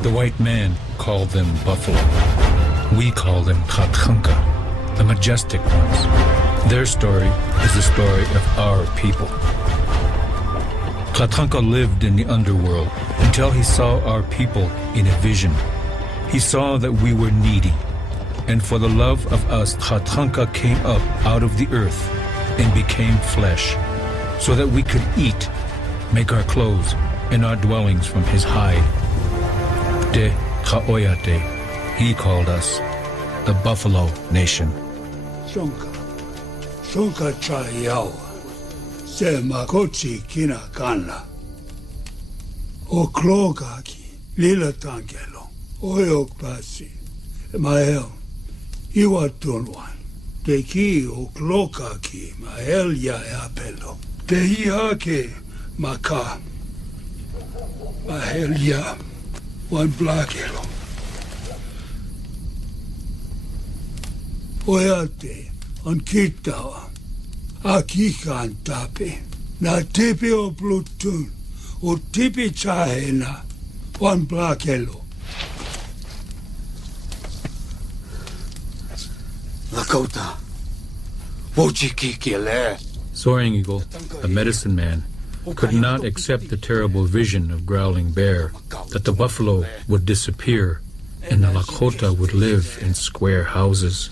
The white man called them buffalo. We call them Khatranka, the majestic ones. Their story is the story of our people. Khatranka lived in the underworld until he saw our people in a vision. He saw that we were needy, and for the love of us, Khatranka came up out of the earth and became flesh, so that we could eat, make our clothes, and our dwellings from his hide. De Khaoyate, he called us the Buffalo Nation. Shonka Chayao, Se Makochi Kina Kana, O Klogaki, Lila Tangelo, Oyok Pasi, Mael, Iwa Tunwan, Te Ki O Klokaki, Mael Ya Apelo, Te Hiake, Maka, Mael Ya. One black hero. Oyate, on Kitawa, Akikan Tape, na tipi o Plutun, o tipi Chahena, one black hero. Lakota, Wochikikile. Soaring Eagle, a medicine man, could not accept the terrible vision of Growling Bear, that the buffalo would disappear and the Lakota would live in square houses.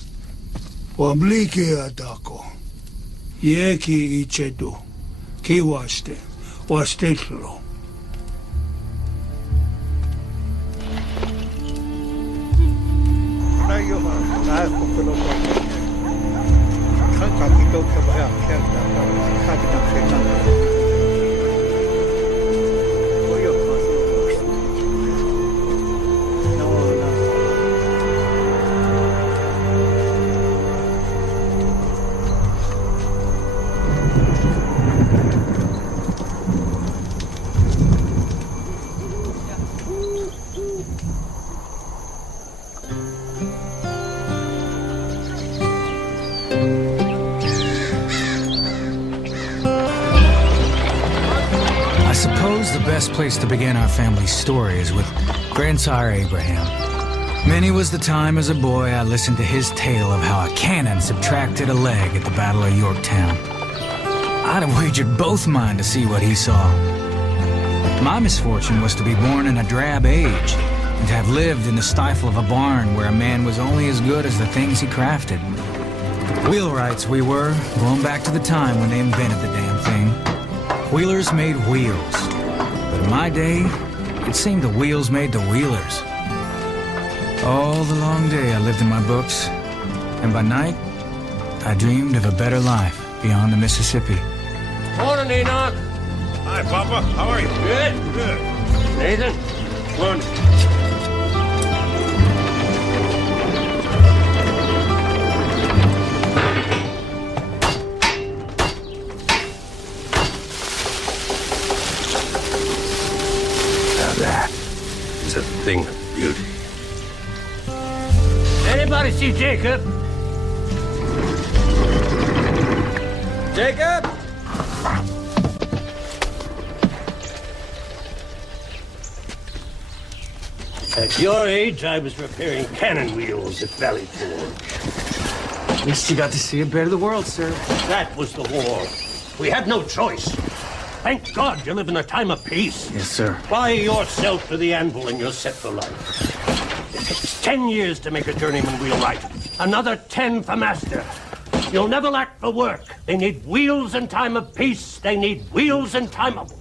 Wamliki Adako, Yeki Ichedu, Kiwaste, Wastetlo. The best place to begin our family story is with Grandsire Abraham. Many was the time as a boy I listened to his tale of how a cannon subtracted a leg at the Battle of Yorktown. I'd have wagered both mine to see what he saw. My misfortune was to be born in a drab age and to have lived in the stifle of a barn where a man was only as good as the things he crafted. Wheelwrights we were, going back to the time when they invented the damn thing. Wheelers made wheels. But in my day, it seemed the wheels made the wheelers. All the long day I lived in my books, and by night, I dreamed of a better life beyond the Mississippi. Morning, Enoch. Hi, Papa. How are you? Good. Good. Nathan? Morning. Easy, Jacob. Jacob! At your age, I was repairing cannon wheels at Valley Forge. At least you got to see a bit of the world, sir. That was the war. We had no choice. Thank God you live in a time of peace. Yes, sir. Apply yourself to the anvil and you're set for life. It takes 10 years to make a journeyman wheel right. Another 10 for master. You'll never lack for work. They need wheels in time of peace. They need wheels in time of...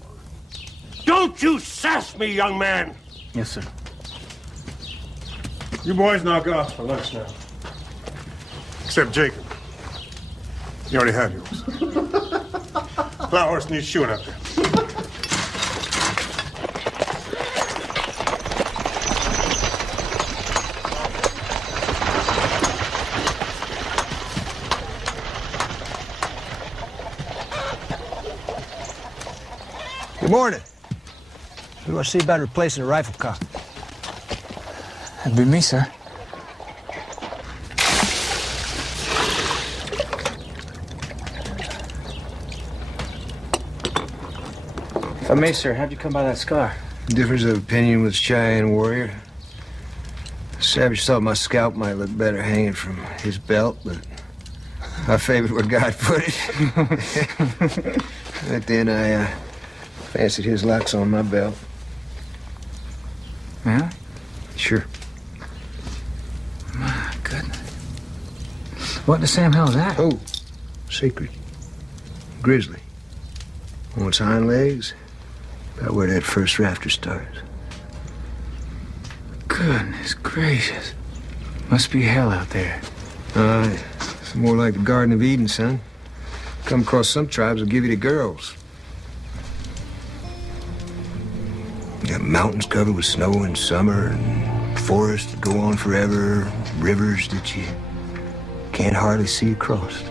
Don't you sass me, young man. Yes, sir. You boys knock off for lunch now. Except Jacob. You already had yours. Plow horse needs shoeing up there. Good morning. We want to see about replacing the rifle cock. That'd be me, sir. If I may, sir, how'd you come by that scar? Difference of opinion with Cheyenne warrior. Savage thought my scalp might look better hanging from his belt, but I favored where God put it. But then I fancied his locks on my belt. Yeah? Sure. My goodness. What the Sam hell is that? Oh, secret. Grizzly. On its hind legs, about where that first rafter starts. Goodness gracious. Must be hell out there. It's more like the Garden of Eden, son. Come across some tribes will give you the girls. You got mountains covered with snow in summer, and forests that go on forever, rivers that you can't hardly see across.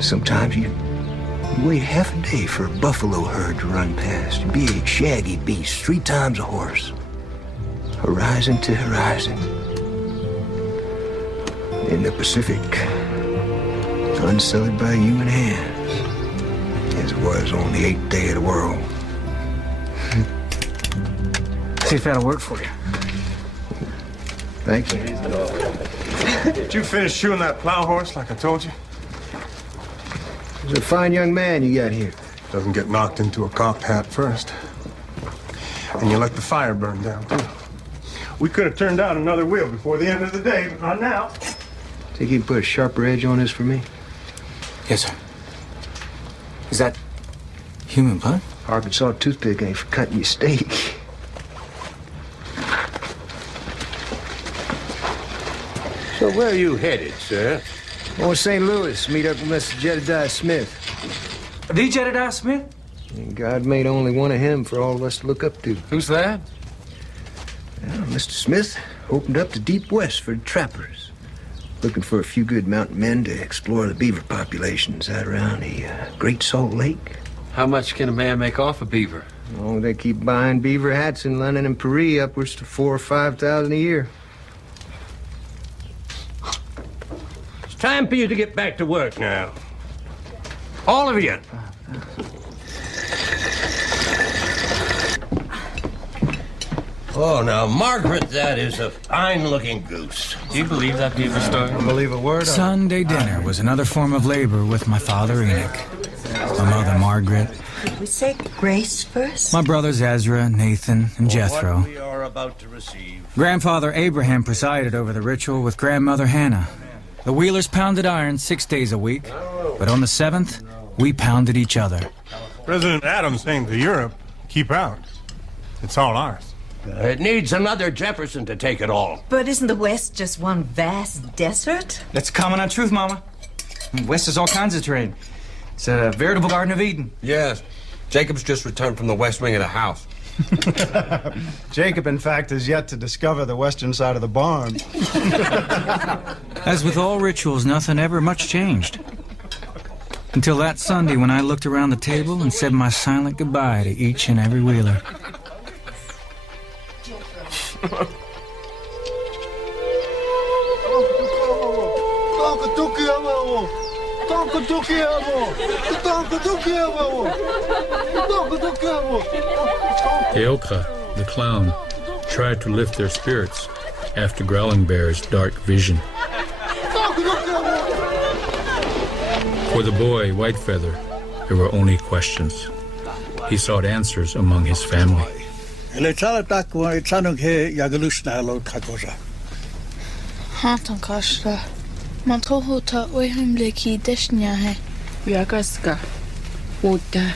Sometimes you wait half a day for a buffalo herd to run past. A big, shaggy beast, 3 times a horse. Horizon to horizon. In the Pacific, unsullied by human hands, as it was on the 8th day of the world. See if that'll work for you. Thank you. Did you finish shoeing that plow horse like I told you? He's a fine young man you got here. Doesn't get knocked into a cocked hat first. And you let the fire burn down, too. We could have turned out another wheel before the end of the day, but not now. Think you can put a sharper edge on this for me? Yes, sir. Is that human blood? Arkansas toothpick ain't for cutting your steak. So where are you headed, sir? On St. Louis, meet up with Mr. Jedediah Smith. The Jedediah Smith? And God made only one of him for all of us to look up to. Who's that? Well, Mr. Smith opened up the deep west for the trappers. Looking for a few good mountain men to explore the beaver populations out around the Great Salt Lake. How much can a man make off a beaver? Oh, they keep buying beaver hats in London and Paris, upwards to 4,000 or 5,000 a year. It's time for you to get back to work now. All of you. Oh, now, Margaret, that is a fine-looking goose. Do you believe that beaver story? Don't believe a word of it. Sunday dinner was another form of labor with my father Enoch, my mother Margaret, We say grace first. my brothers Ezra, Nathan, and Jethro. What we are about to receive. Grandfather Abraham presided over the ritual with grandmother Hannah. The Wheelers pounded iron 6 days a week, but on the 7th, we pounded each other. President Adams saying to Europe, keep out. It's all ours. It needs another Jefferson to take it all. But isn't the West just one vast desert? That's common on truth, Mama. West has all kinds of terrain. It's a veritable Garden of Eden. Yes. Jacob's just returned from the west wing of the house. Jacob, in fact, has yet to discover the western side of the barn. As with all rituals, nothing ever much changed. Until that Sunday when I looked around the table and said my silent goodbye to each and every Wheeler. Teoka, the clown, tried to lift their spirits after Growling Bear's dark vision. For the boy, Whitefeather, there were only questions. He sought answers among his family. Mantrohota oihumleki deshnyahe. Yagaska. Woda.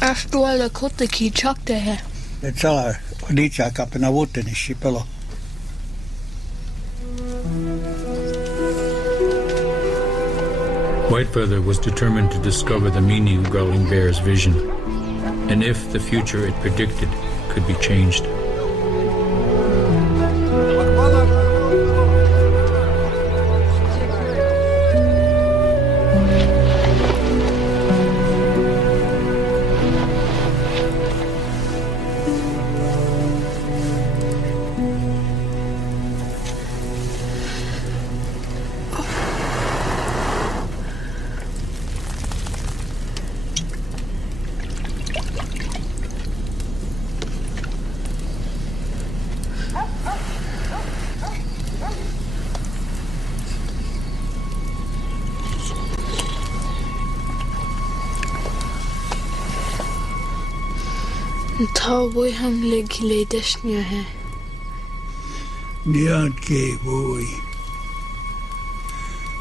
Ashtuala kotaki chaktehe. Etsala onicha kapena woteni shipelo. Whitefeather was determined to discover the meaning of Growling Bear's vision, and if the future it predicted could be changed. Ta oihumleki le deshnyahe. Nian ke boy.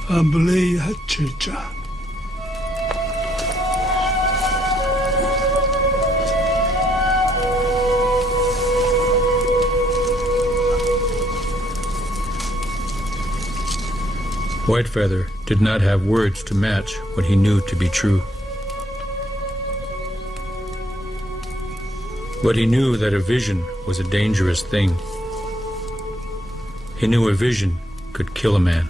Amble hachicha. Whitefeather did not have words to match what he knew to be true. But he knew that a vision was a dangerous thing. He knew a vision could kill a man.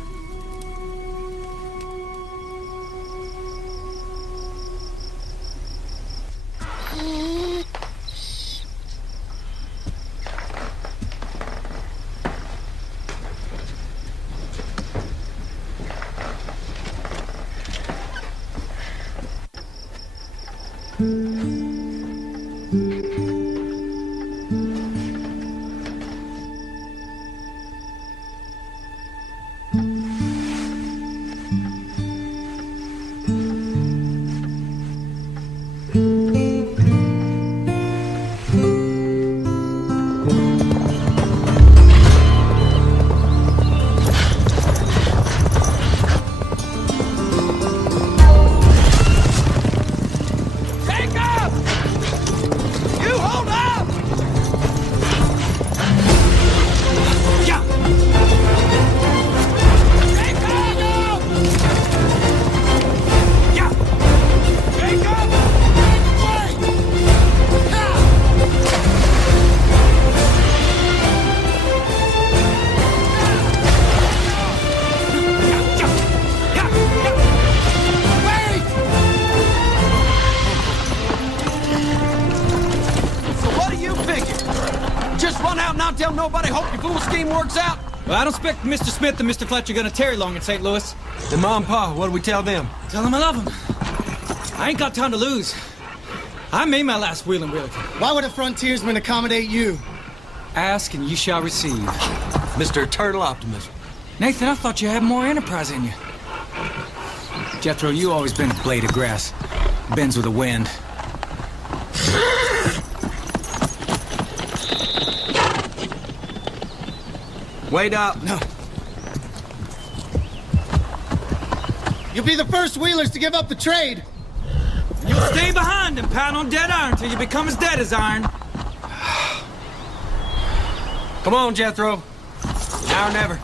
Tell nobody, hope your fool scheme works out. Well, I don't expect Mr. Smith and Mr. Fletcher gonna tarry long in St. Louis. Then Mom and Pa, what do we tell them? Tell them I love them. I ain't got time to lose. I made my last wheel and wheeler. Why would a frontiersman accommodate you? Ask and you shall receive. Mr. Eternal Optimism. Nathan, I thought you had more enterprise in you. Jethro, you always been a blade of grass. Bends with the wind. Wait up. No. You'll be the first wheelers to give up the trade. You'll stay behind and pound on dead iron till you become as dead as iron. Come on, Jethro. Now or never.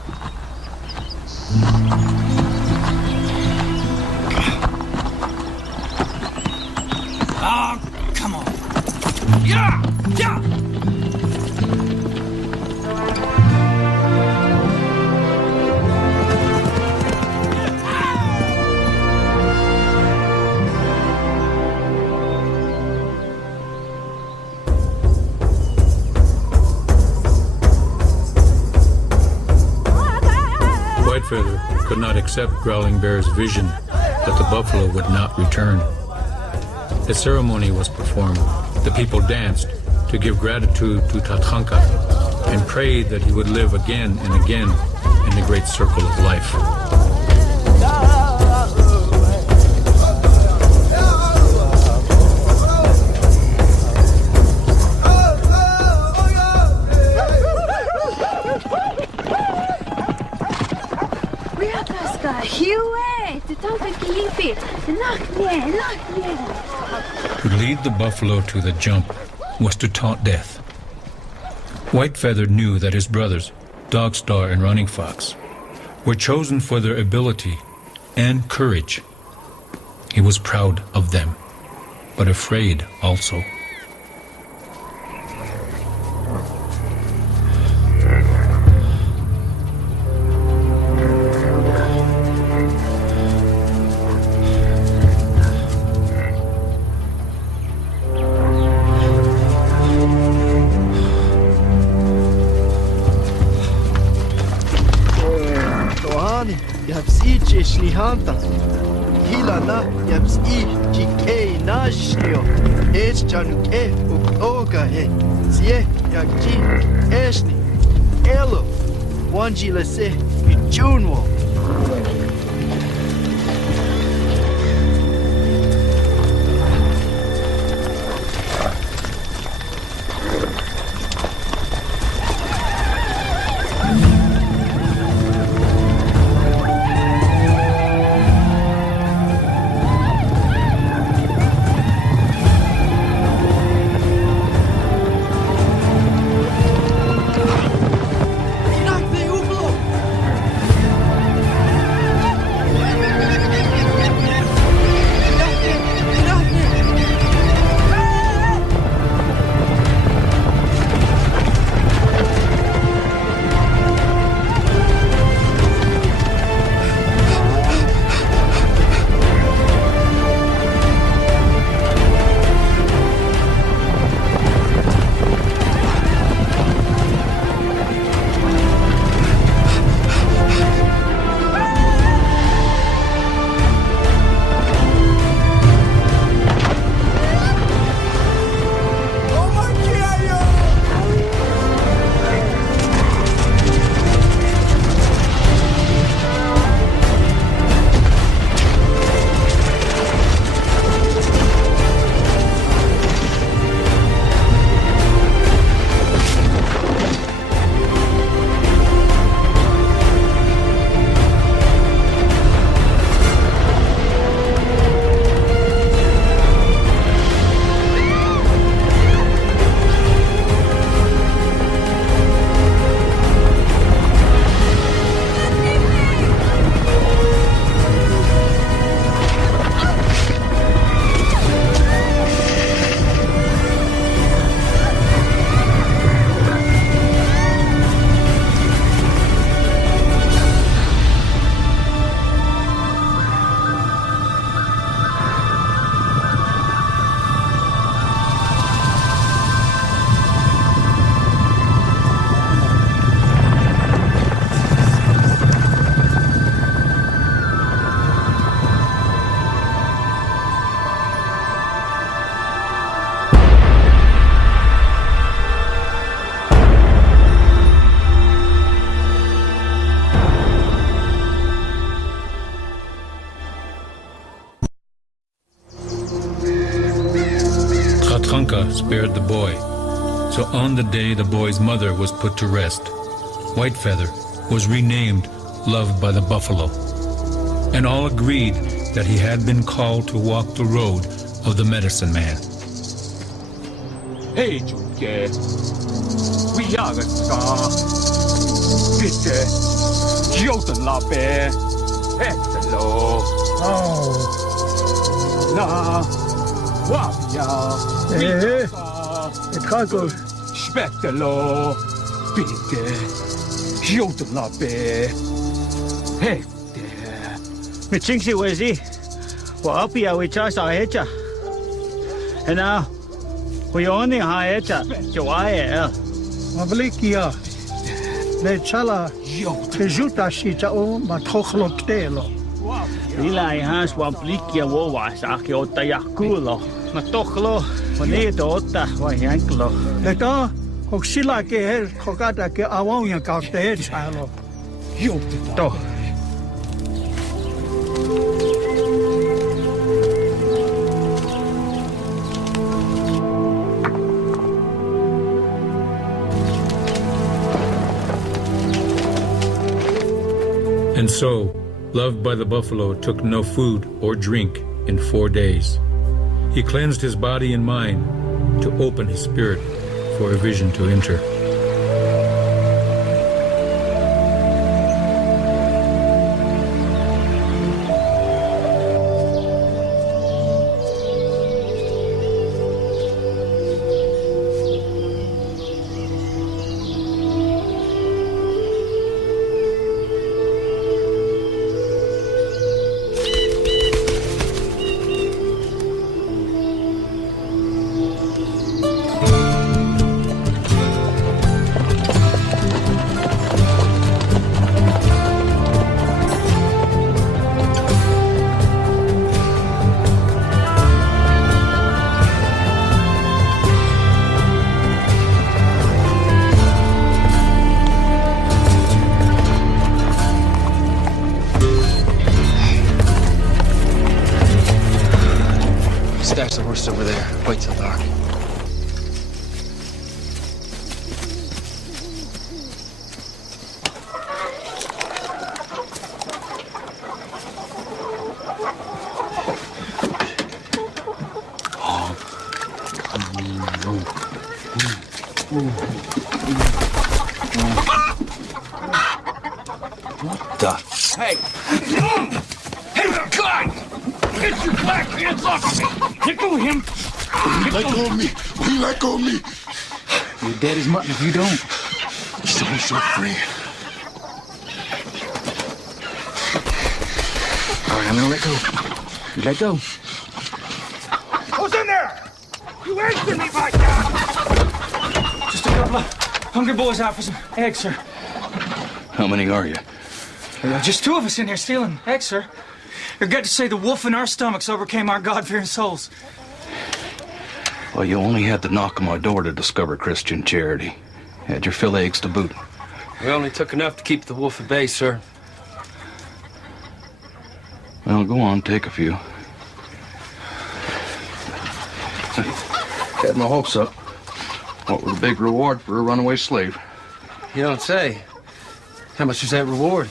Oh, come on. Yeah! Yeah! Whitefeather could not accept Growling Bear's vision that the buffalo would not return. A ceremony was performed. The people danced to give gratitude to Tatanka and prayed that he would live again and again in the great circle of life. To lead the buffalo to the jump was to taunt death. Whitefeather knew that his brothers, Dogstar and Running Fox, were chosen for their ability and courage. He was proud of them, but afraid also. Hanta Hilana yaps I Jike Nashnio H Januke Ukoga he Sie Yakji Eshni Elo Wanjila se Junwo. Spared the boy. So on the day the boy's mother was put to rest, Whitefeather was renamed Loved by the Buffalo. And all agreed that he had been called to walk the road of the medicine man. Hey, Juke. We are the star. Bitte. Joten la bear. Hello. Oh. Na. Wapja. Het gaat goed. Spettelo. Bitte. Joten la bear. Hey. Met Chinksy Wizzy. Well, up here we try our head. And now, we only hire it. So I am. Maar blik hier. Le chala, Tejuta Shitao, Matochlo Telo. Ilai has wablikia wowa saki otta yakulo. Matochlo, maneto otta wa yanklo. Leta, Hoxila ke Hokata ke Awanya Kate Chalo. To. And so, loved by the buffalo took no food or drink in 4 days. He cleansed his body and mind to open his spirit for a vision to enter. Stash the horses over there. Wait till dark. What the? Hey! Hey, God! Get your black hands off of me! Let go of him! Let go of me! Will you let go of me? You're dead as mutton if you don't. Set yourself free. All right, I'm gonna let go. You let go. Who's in there? You answer me, my God! Just a couple of hungry boys out for some eggs, sir. How many are you? Just two of us in here stealing eggs, sir. You're good to say the wolf in our stomachs overcame our God-fearing souls. Well, you only had to knock on my door to discover Christian charity. Had your fill of eggs to boot. We only took enough to keep the wolf at bay, sir. Well, go on, take a few. Had my hopes up. What was the big reward for a runaway slave? You don't say. How much was that reward?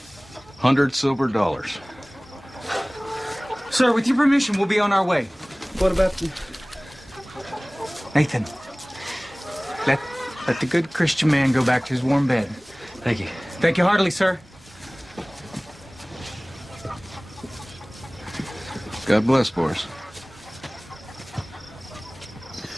100 silver dollars. Sir, with your permission, we'll be on our way. What about the... Nathan, let the good Christian man go back to his warm bed. Thank you. Thank you heartily, sir. God bless, boys.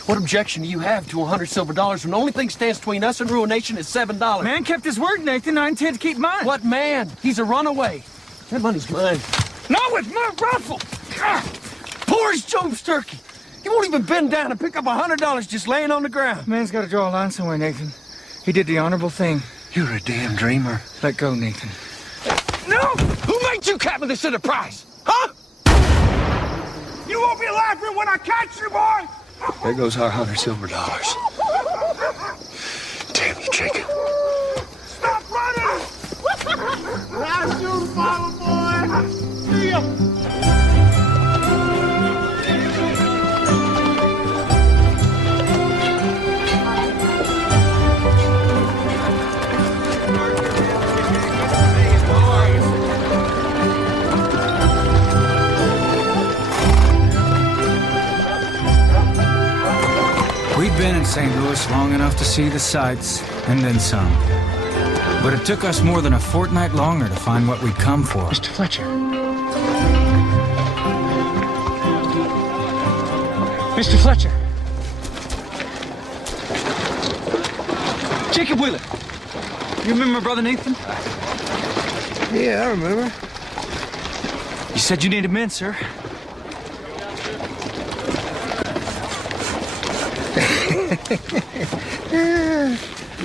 What objection do you have to 100 silver dollars when the only thing stands between us and ruination is $7? Man kept his word, Nathan. I intend to keep mine. What man? He's a runaway. That money's mine. Not with my rifle! Poor as Job's turkey. He won't even bend down and pick up $100 just laying on the ground. Man's got to draw a line somewhere, Nathan. He did the honorable thing. You're a damn dreamer. Let go, Nathan. No! Who made you captain this enterprise? Huh? You won't be laughing when I catch you, boy! There goes our 100 silver dollars. Damn you, Jacob. Stop running! Last you, follow, boy! See ya! We'd been in St. Louis long enough to see the sights, and then some. But it took us more than a fortnight longer to find what we'd come for. Mr. Fletcher. Mr. Fletcher. Jacob Wheeler. You remember Brother Nathan? Yeah, I remember. You said you needed men, sir.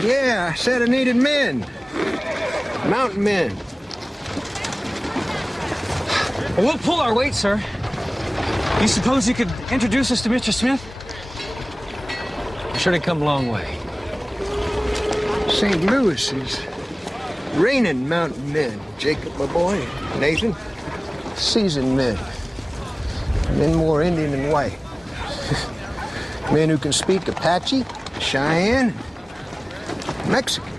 Yeah, I said I needed men. Mountain men. Well, we'll pull our weight, sir. You suppose you could introduce us to Mr. Smith? I'm sure they come a long way. St. Louis is raining mountain men. Jacob, my boy, Nathan, seasoned men. Men more Indian than white. Men who can speak Apache, Cheyenne, Mexican.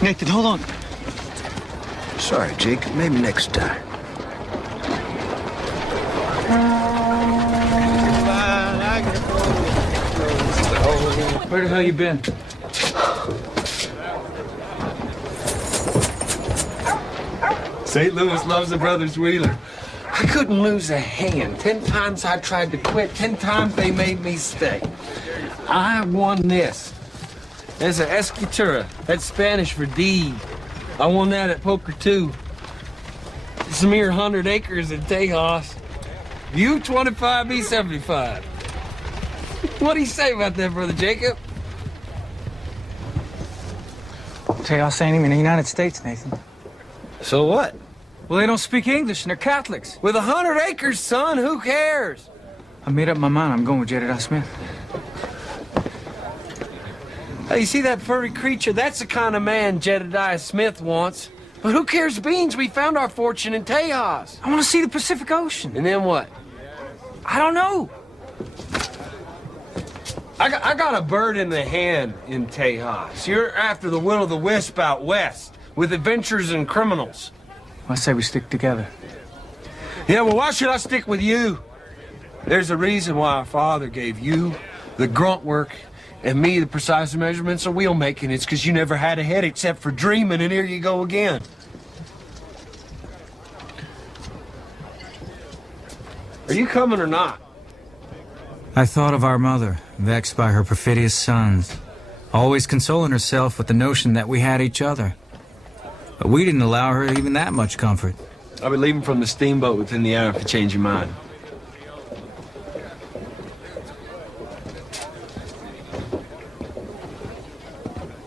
Nathan, hold on. Sorry, Jacob. Maybe next time. Where the hell you been? St. Louis loves the brothers Wheeler. I couldn't lose a hand. 10 times I tried to quit. 10 times they made me stay. I won this. There's an escritura. That's Spanish for deed. I won that at poker, too. It's a mere 100 acres in Tejas. You 25, me 75. What do you say about that, Brother Jacob? Tejas ain't even in the United States, Nathan. So what? Well, they don't speak English and they're Catholics. With 100 acres, son, who cares? I made up my mind. I'm going with Jedediah Smith. Hey, you see that furry creature? That's the kind of man Jedediah Smith wants. But who cares beans? We found our fortune in Tejas. I want to see the Pacific Ocean. And then what? I don't know. I got a bird in the hand in Tejas. You're after the will-o'-the-wisp out west with adventurers and criminals. I say we stick together. Yeah, well, why should I stick with you? There's a reason why our father gave you the grunt work and me the precise measurements of wheel making. It's because you never had a head except for dreaming, and here you go again. Are you coming or not? I thought of our mother, vexed by her perfidious sons, always consoling herself with the notion that we had each other. But we didn't allow her even that much comfort. I'll be leaving from the steamboat within the hour if you change your mind.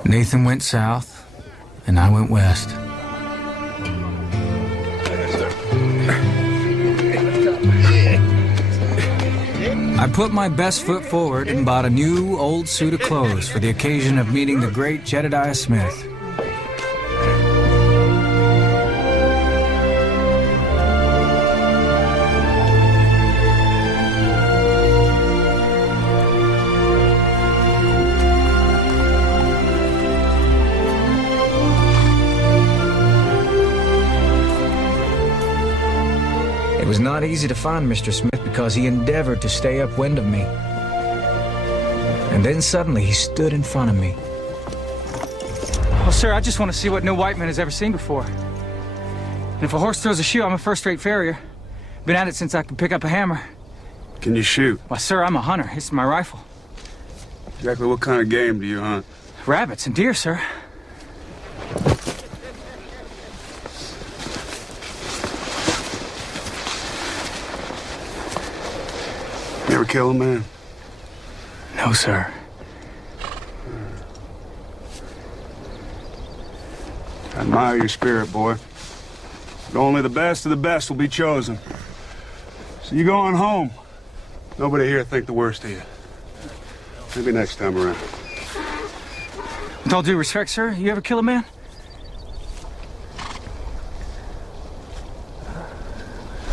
Nathan went south, and I went west. I put my best foot forward and bought a new, old suit of clothes for the occasion of meeting the great Jedediah Smith. It was not easy to find Mr. Smith because he endeavored to stay upwind of me. And then suddenly he stood in front of me. Well, sir, I just want to see what no white man has ever seen before. And if a horse throws a shoe, I'm a first-rate farrier. Been at it since I could pick up a hammer. Can you shoot? Why, sir, I'm a hunter. It's my rifle. Exactly what kind of game do you hunt? Rabbits and deer, sir. You ever kill a man? No, sir. I admire your spirit, boy. But only the best of the best will be chosen. So you go on home. Nobody here think the worst of you. Maybe next time around. With all due respect, sir, you ever kill a man?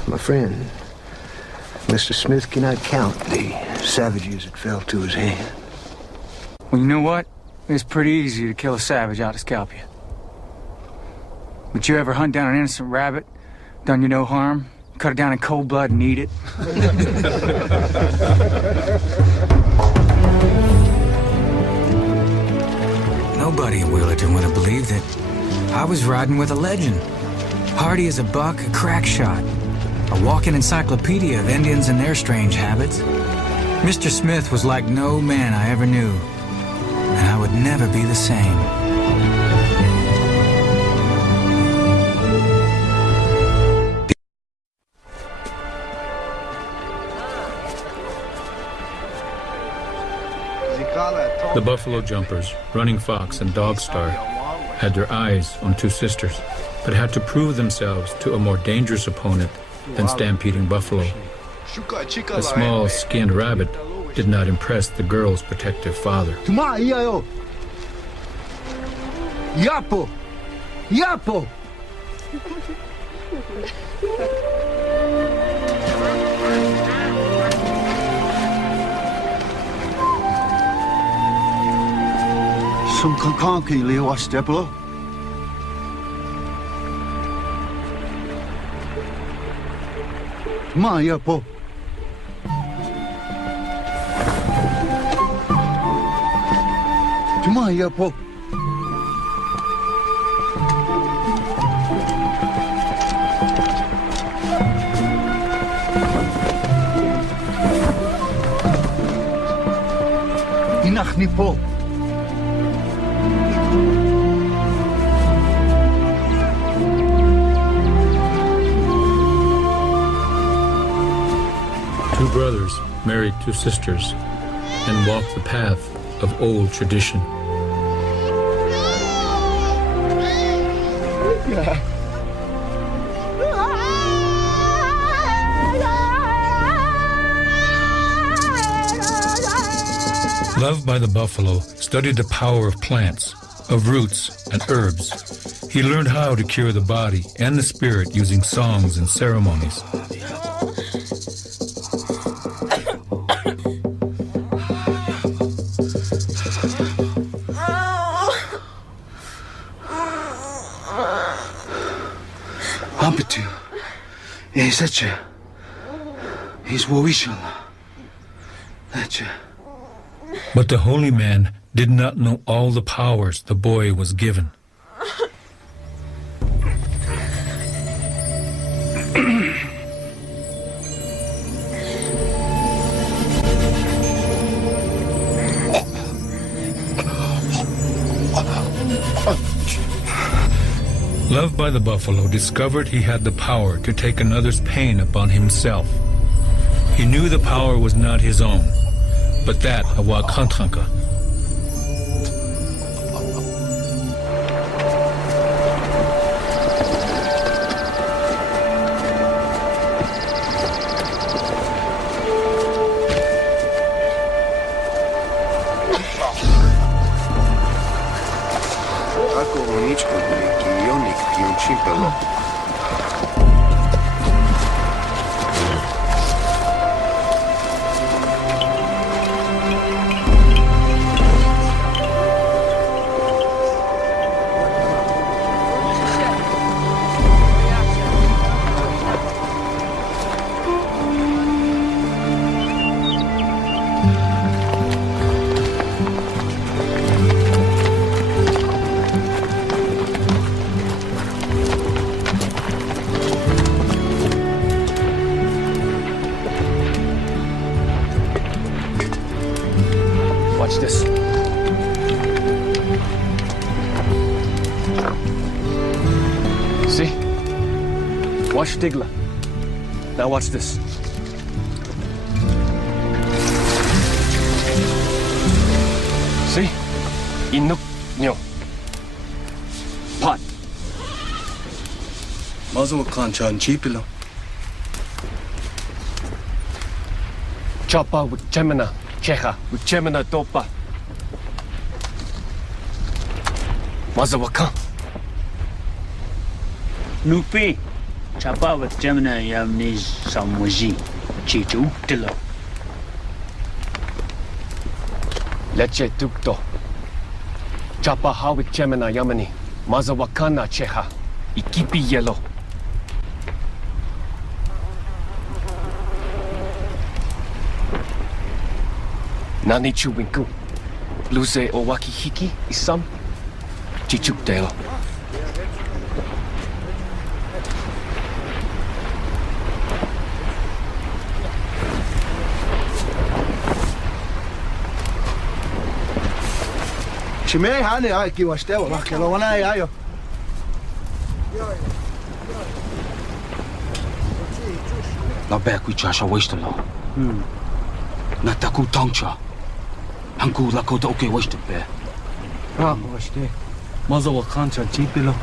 My friend, Mr. Smith cannot count the savages that fell to his hand. Well, you know what? It's pretty easy to kill a savage out to scalp you. But you ever hunt down an innocent rabbit, done you no harm, cut it down in cold blood and eat it? Nobody in Wheelerton would have believed it. I was riding with a legend. Hardy as a buck, a crack shot. A walking encyclopedia of Indians and their strange habits. Mr. Smith was like no man I ever knew. And I would never be the same. Does he call that tall? The buffalo jumpers, Running Fox and Dog Star, had their eyes on two sisters, but had to prove themselves to a more dangerous opponent than stampeding buffalo. The small, skinned rabbit did not impress the girl's protective father. Yapo! Yapo! Some kankanki leo steplo. Ma yapo. Ma yapo. Inachni po. Two brothers married two sisters and walked the path of old tradition. Loved by the buffalo, studied the power of plants, of roots and herbs. He learned how to cure the body and the spirit using songs and ceremonies. Ampetu. Esacha. He's Wawishala. That's But the holy man did not know all the powers the boy was given. Loved by the buffalo discovered he had the power to take another's pain upon himself. He knew the power was not his own, but that of Wakantranka. Watch this. See? Watch Digla. Now watch this. See? Inuk nyo. Pot. Mazo kancha and chipilo. Choppa with Gemina. Checha with Gemina Dopa. Mazawakan. Nupi. Chapa with Gemina Yamniz Samwazi. Chitu Dilla. Leche Dukto. Chapa ha with Gemina Yamani. Mazawakana Checha. Ikipi yellow. Nani Chuwinku. Luze Owaki Hiki Isam. Chichuk Dale. Chimei hane ai ki wastewa makelo wana ayo. La beku chasha wastelo. Nataku tongcha. Hanku lakota okay washte be. Ra washte. Maza wa kancha chipilo.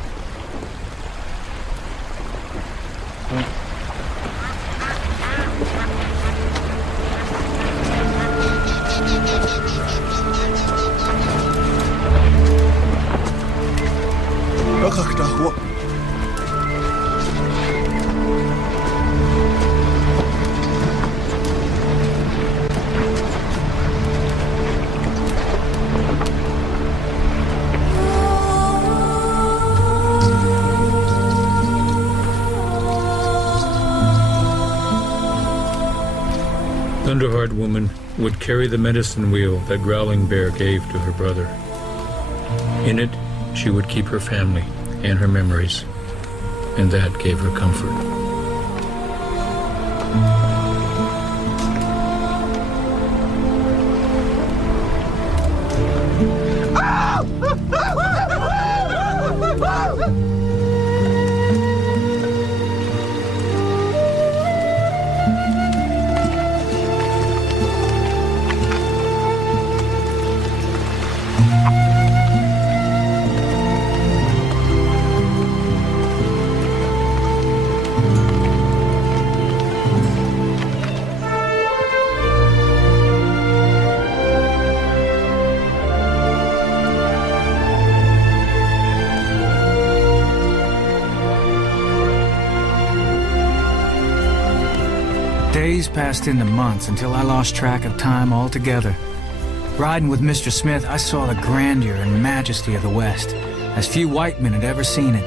Thunderheart Woman would carry the medicine wheel that Growling Bear gave to her brother. In it, she would keep her family and her memories, and that gave her comfort. Days passed into months until I lost track of time altogether. Riding with Mr. Smith, I saw the grandeur and majesty of the West, as few white men had ever seen it.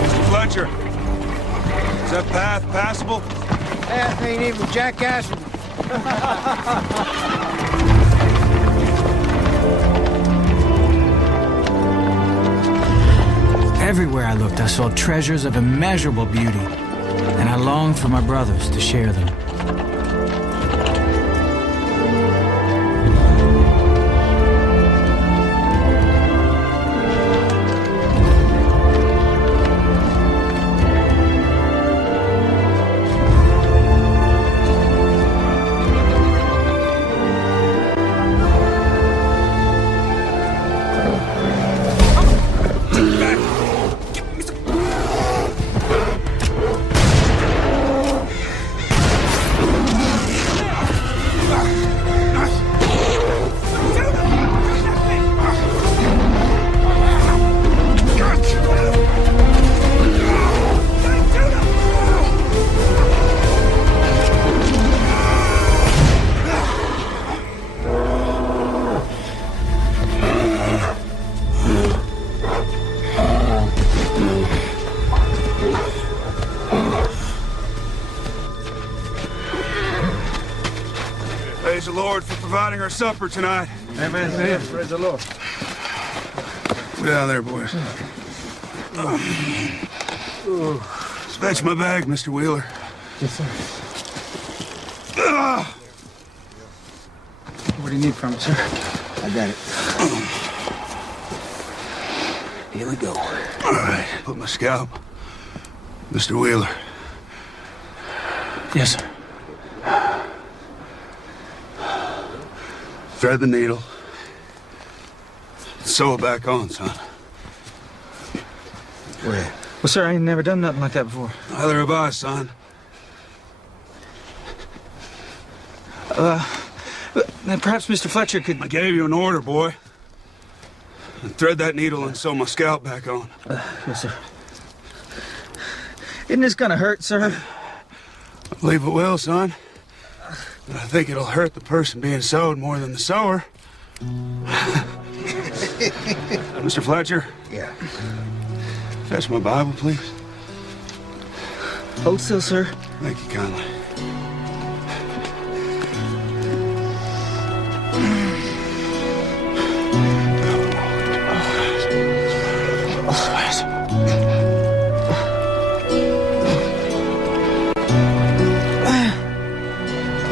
Mr. Fletcher, is that path passable? Path ain't even jackassing. Everywhere I looked, I saw treasures of immeasurable beauty, and I longed for my brothers to share them. Praise the Lord for providing our supper tonight. Amen. Praise the Lord. Get down there, boys. Fetch my bag, Mr. Wheeler. Yes, sir. What do you need from me, sir? I got it. Here we go. All right, put my scalp. Mr. Wheeler. Yes, sir. Thread the needle. Sew it back on, son. Where? Well, sir, I ain't never done nothing like that before. Neither have I, son. Then perhaps Mr. Fletcher could... I gave you an order, boy. Thread that needle and sew my scalp back on. Yes, sir. Isn't this gonna hurt, sir? I believe it will, son. But I think it'll hurt the person being sewed more than the sewer. Mr. Fletcher? Yeah. Fetch my Bible, please. Hold still, sir. Thank you kindly.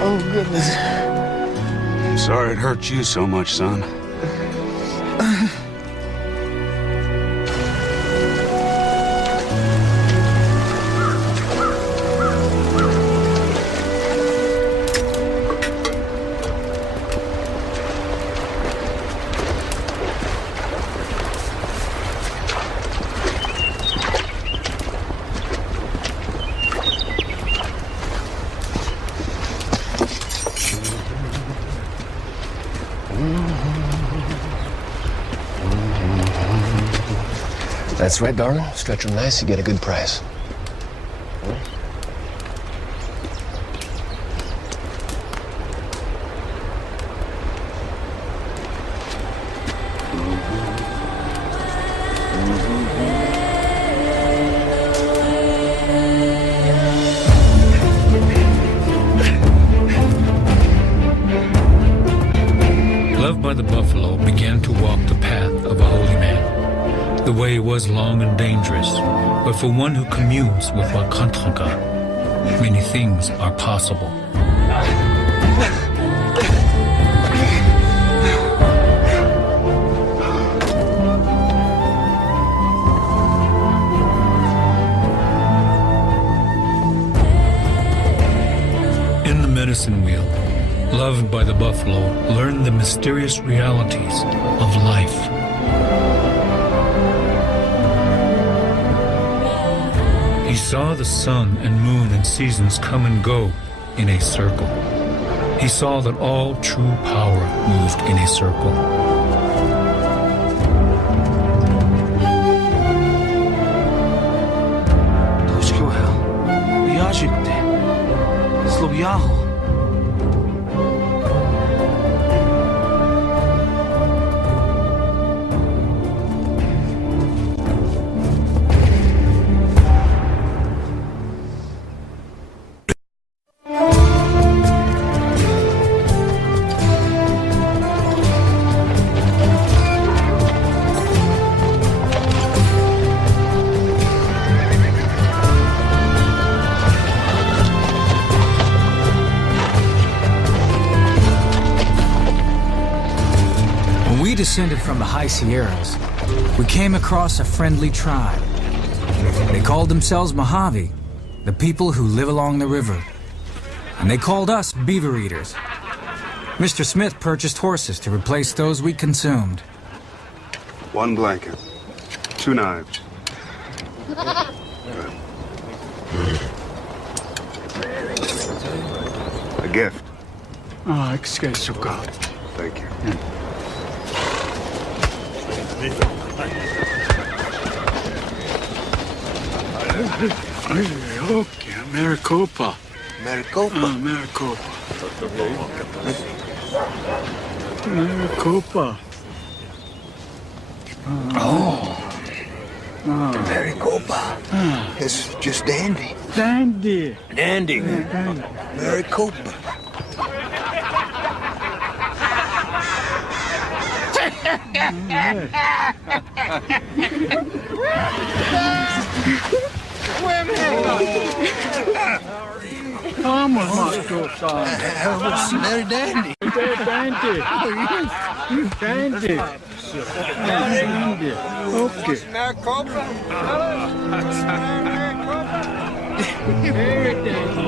Oh, goodness. I'm sorry it hurt you so much, son. That's right, darling. Stretch them nice, you get a good price. Loved by the buffalo began to walk the path of a holy man. The way was long and dangerous, but for one who communes with Wakantranka, many things are possible. In the medicine wheel, loved by the buffalo, learned the mysterious realities of life. He saw the sun and moon and seasons come and go in a circle. He saw that all true power moved in a circle. Descended from the high Sierras, we came across a friendly tribe. They called themselves Mojave, the people who live along the river. And they called us beaver eaters. Mr. Smith purchased horses to replace those we consumed. 1 blanket, 2 knives. A gift. Ah, excuse me. Thank you. Okay, Maricopa. Maricopa? Maricopa. Maricopa. Maricopa. It's just dandy. Dandy. Dandy. Maricopa. Vamos, Mastosa. What's very dandy? Dandy. Dandy. Dandy. Okay. Maricopa. Very dandy.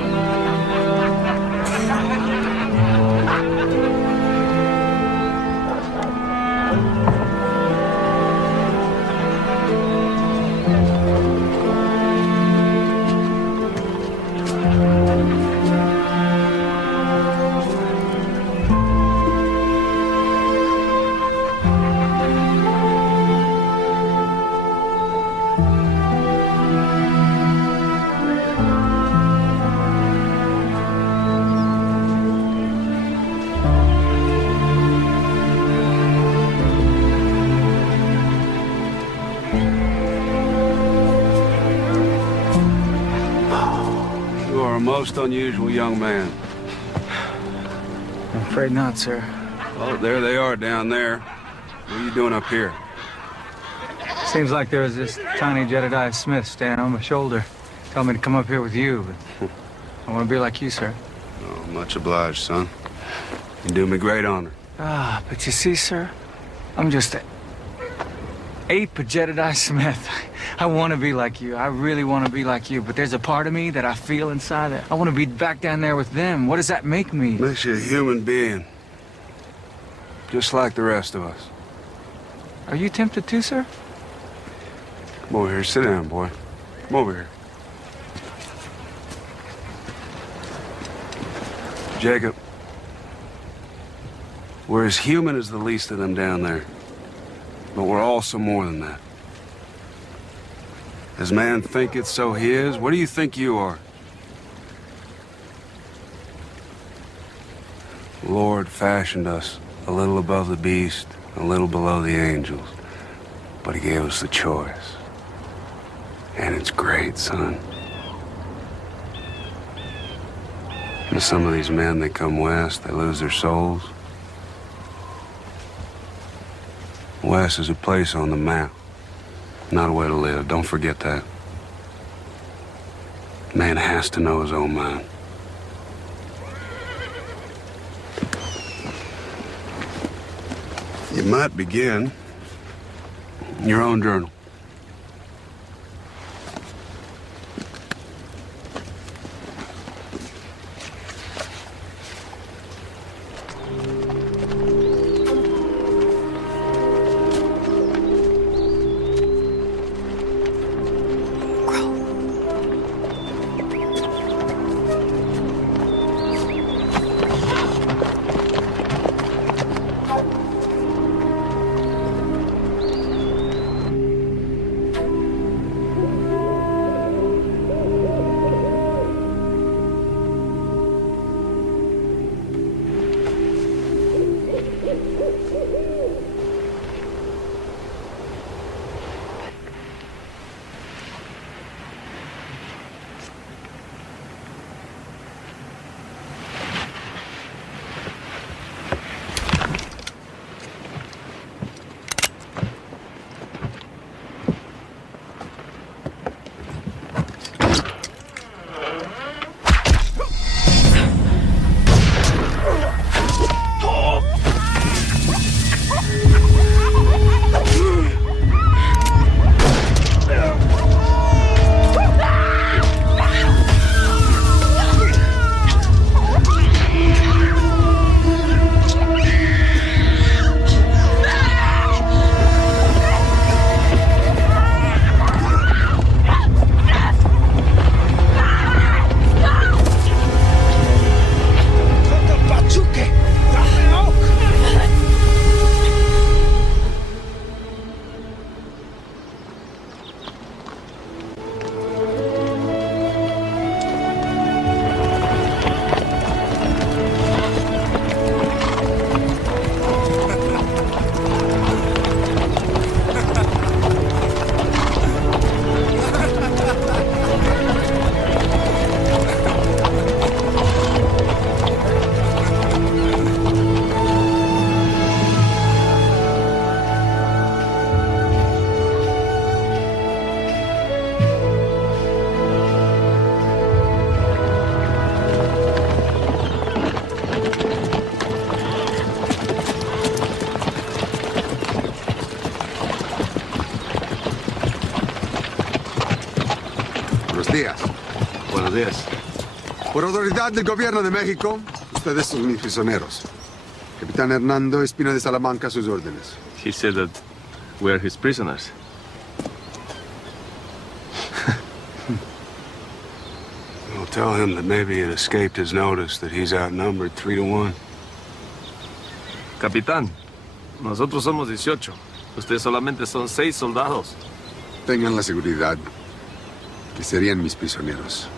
Most unusual young man. I'm afraid not, sir. Well, there they are down there. What are you doing up here? Seems like there was this tiny Jedediah Smith standing on my shoulder, telling me to come up here with you, but I want to be like you, sir. Oh, much obliged, son. You do me great honor. Ah, but you see, sir, I'm just an ape of Jedediah Smith. I want to be like you. I really want to be like you. But there's a part of me that I feel inside that I want to be back down there with them. What does that make me? Makes you a human being. Just like the rest of us. Are you tempted too, sir? Come over here. Sit down, boy. Come over here. Jacob. We're as human as the least of them down there. But we're also more than that. Does man think it's so he is? What do you think you are? The Lord fashioned us a little above the beast, a little below the angels. But he gave us the choice. And it's great, son. And some of these men, they come west, they lose their souls. West is a place on the map, not a way to live. Don't forget that. Man has to know his own mind. You might begin your own journal. Buenos días. Por autoridad del gobierno de México, ustedes son mis prisioneros. Capitán Hernando Espina de Salamanca, a sus órdenes. He said that we are his prisoners. Well, tell him that maybe it escaped his notice that he's outnumbered 3-1. Capitán, nosotros somos 18. Ustedes solamente son 6 soldados. Tengan la seguridad que serían mis prisioneros.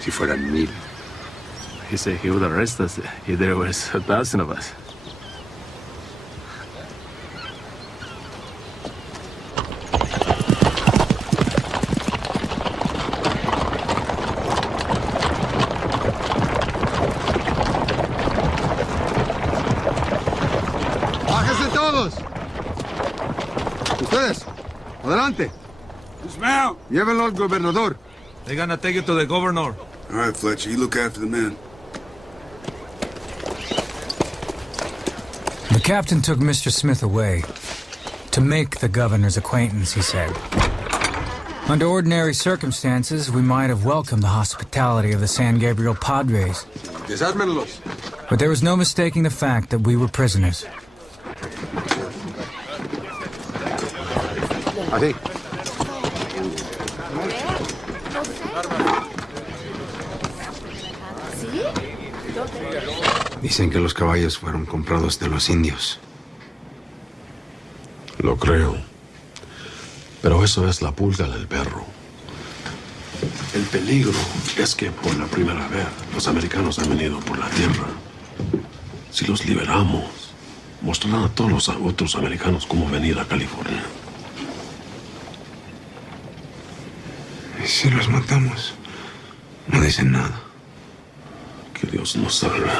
Si fueran 1000. He said he would arrest us if there was 1,000 of us. ¡Bájense todos! Ustedes, adelante. Dismount! Llévenlo al gobernador. They're gonna take you to the governor. All right, Fletcher, you look after the men. The captain took Mr. Smith away to make the governor's acquaintance, he said. Under ordinary circumstances, we might have welcomed the hospitality of the San Gabriel Padres. Desármenlos. But there was no mistaking the fact that we were prisoners. Así. Dicen que los caballos fueron comprados de los indios. Lo creo. Pero eso es la pulga del perro. El peligro es que por la primera vez los americanos han venido por la tierra. Si los liberamos, mostrarán a todos los otros americanos cómo venir a California. ¿Y si los matamos? No dicen nada. Que Dios nos salve.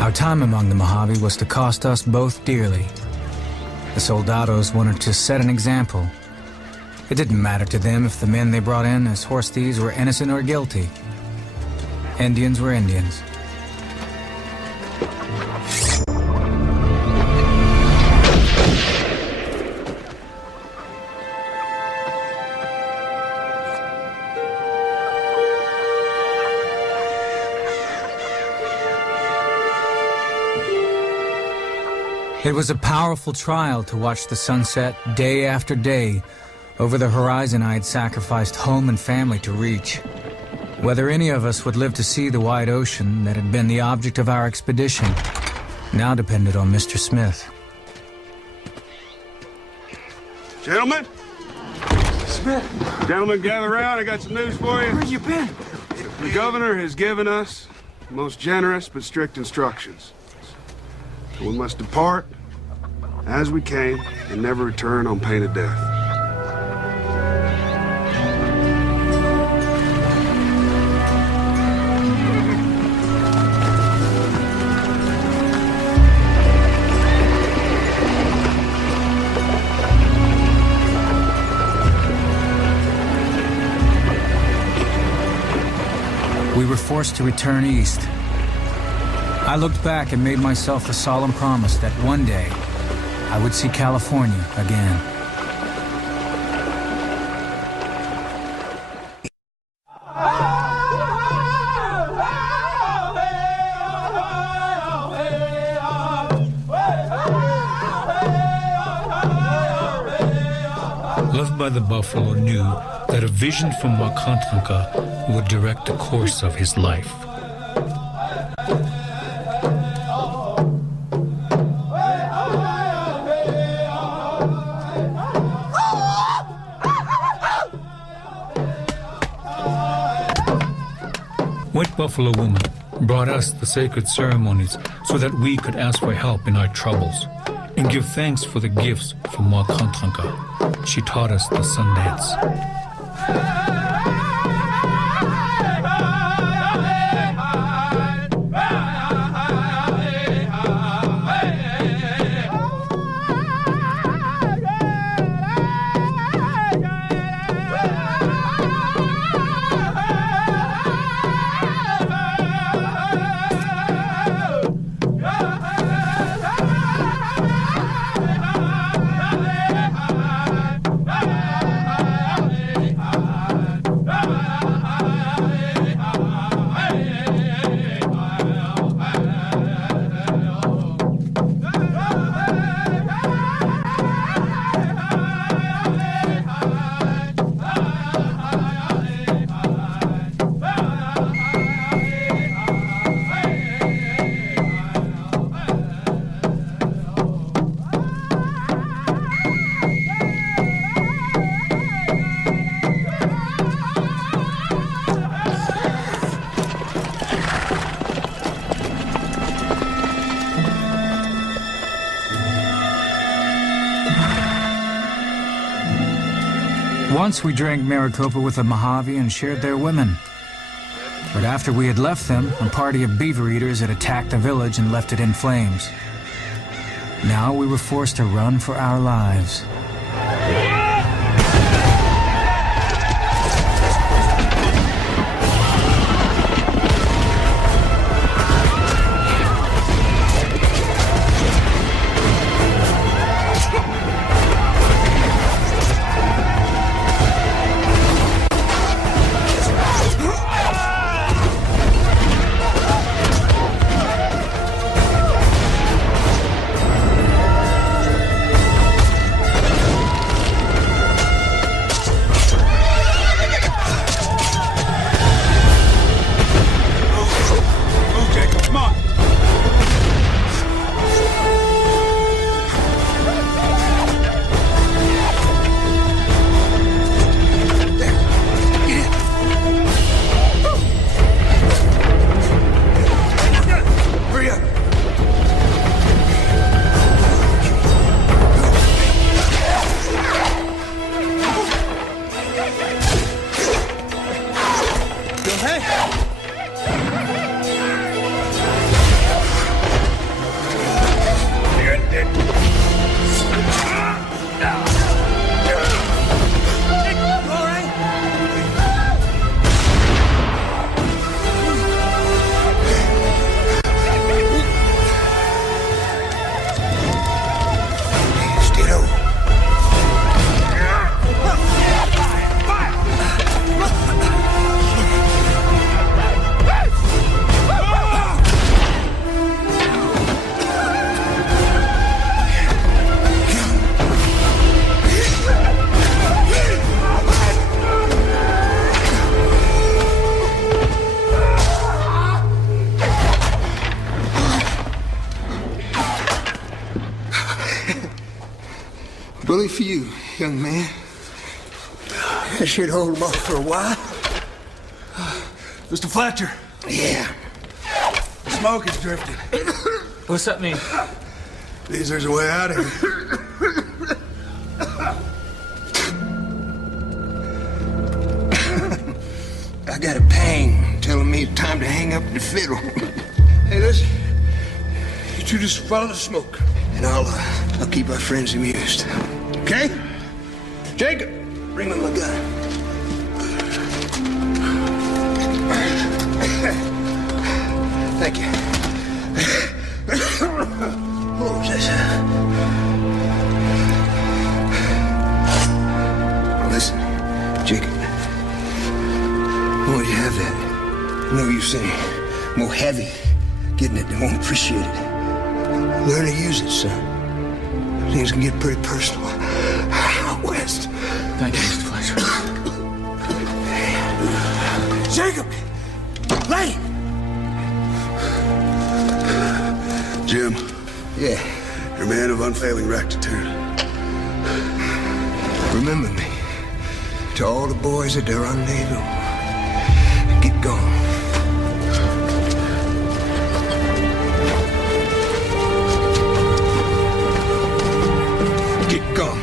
Our time among the Mojave was to cost us both dearly. The soldados wanted to set an example. It didn't matter to them if the men they brought in as horse thieves were innocent or guilty. Indians were Indians. It was a powerful trial to watch the sunset day after day over the horizon I had sacrificed home and family to reach. Whether any of us would live to see the wide ocean that had been the object of our expedition now depended on Mr. Smith. Gentlemen? Smith. Gentlemen, gather around. I got some news for you. Where you been? The governor has given us the most generous but strict instructions. We must depart as we came and never return on pain of death. We were forced to return east. I looked back and made myself a solemn promise that one day I would see California again. Loved by the buffalo knew that a vision from Wakantranka would direct the course of his life. White Buffalo Woman brought us the sacred ceremonies so that we could ask for help in our troubles and give thanks for the gifts from Wakantranka. She taught us the sun dance. Once we drank Maricopa with the Mojave and shared their women. But after we had left them, a party of beaver eaters had attacked the village and left it in flames. Now we were forced to run for our lives. for you, young man. I should hold him off for a while. Mr. Fletcher. Yeah. Smoke is drifting. What's that mean? Means there's a way out of here. I got a pang telling me it's time to hang up the fiddle. Hey, listen. You two just follow the smoke, and I'll keep our friends amused. Okay? Jacob, bring me my gun. Thank you. What was this? Listen, Jacob. Why do you have that? No use any more heavy. Getting it, they won't appreciate it. Learn to use it, son. Things can get pretty personal out west. Thank you, Mr. Fletcher. Jacob! Lane! Jim. Yeah. You're a man of unfailing rectitude. Remember me. To all the boys at the rendezvous. Get going. Get going.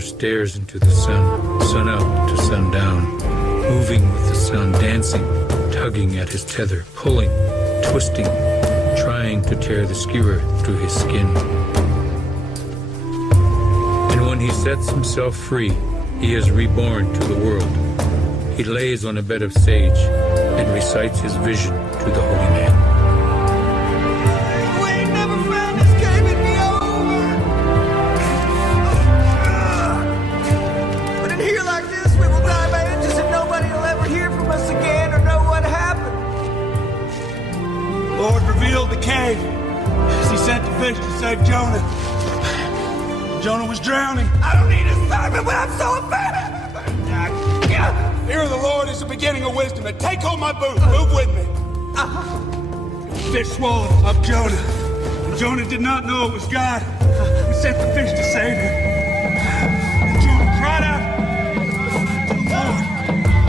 Stares into the sun up to sundown, moving with the sun, dancing, tugging at his tether, pulling, twisting, trying to tear the skewer through his skin. And when he sets himself free, he is reborn to the world. He lays on a bed of sage and recites his vision to the holy man. The cave as he sent the fish to save Jonah. Jonah was drowning. I don't need a sermon, but I'm so offended. Fear of the Lord is the beginning of wisdom. And take hold my boot. Move with me. The fish swallowed up Jonah. And Jonah did not know it was God who sent the fish to save him. And Jonah cried out to the Lord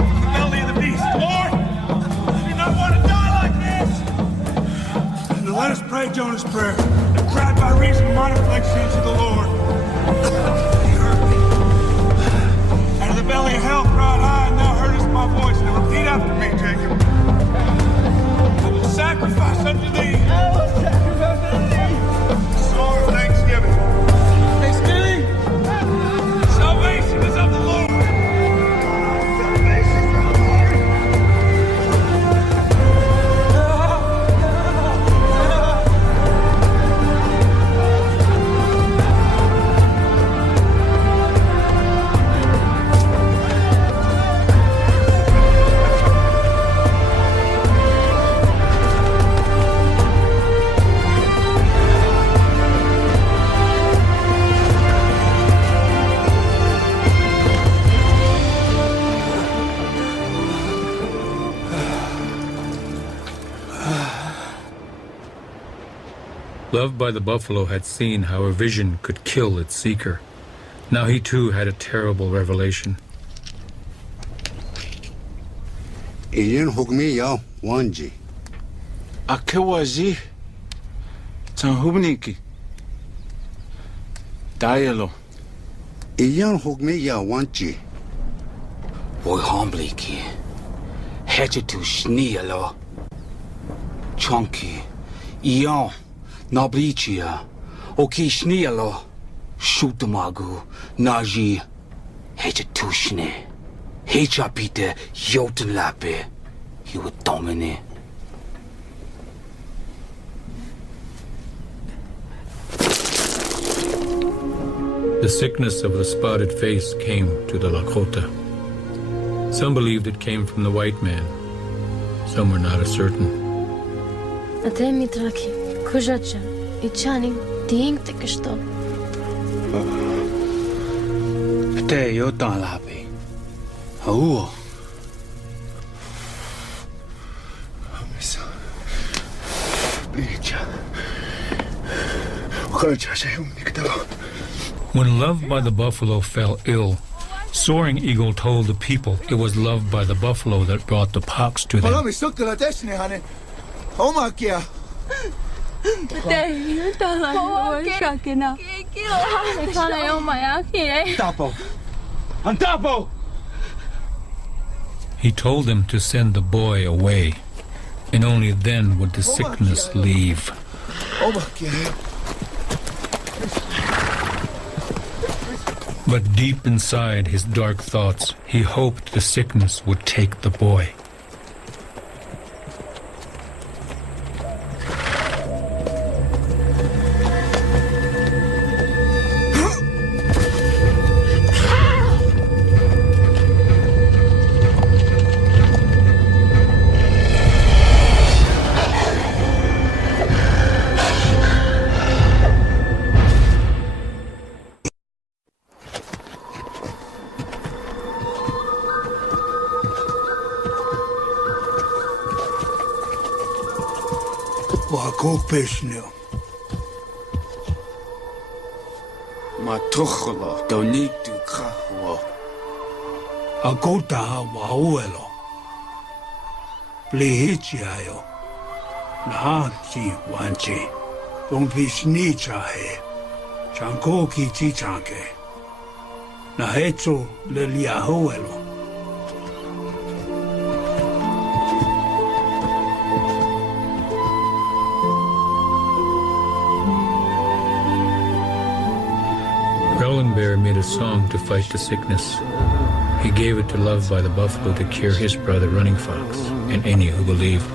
from the belly of the beast. Lord, I do not want to die like this. Let us pray Jonah's prayer and cried by reason of mine afflictions to the Lord. He heard me. Out of the belly of hell cried I, and thou heardest my voice. Now repeat after me, Jacob. I will sacrifice unto thee. I will sacrifice unto thee. Song of thanksgiving. Thanksgiving. Salvation is of the Lord. Salvation is of the Lord. Loved by the Buffalo had seen how a vision could kill its seeker. Now he too had a terrible revelation. Iyan hugmi ya wanji. Akewazi. Tanhubniki. Dialo. Iyan hugmi ya wanji. Boy hombliki. Hechetu shnialo. Chunky. Iyan. Nablichia. Oki shnialo. Shutamagu. Naji. Hechetushne. Hechapite. Yotenlape. He would dominate. The sickness of the spotted face came to the Lakota. Some believed it came from the white man. Some were not as certain. Atemi traki, kujacha, ichani, ding tikishto. Te yotan lapi. Auo. When Loved by the Buffalo fell ill, Soaring Eagle told the people it was Loved by the Buffalo that brought the pox to them. He told them to send the boy away, and only then would the sickness leave. But deep inside his dark thoughts, he hoped the sickness would take the boy. Pesnil. Matucholo, donitu krahuo. Agota wauelo. Plihichiayo. Nahanchi wanchi. Dompisnichahe. Chankoki chichanke. Nahetso leliahuelo. Bear made a song to fight the sickness. He gave it to Loved by the Buffalo to cure his brother Running Fox and any who believed.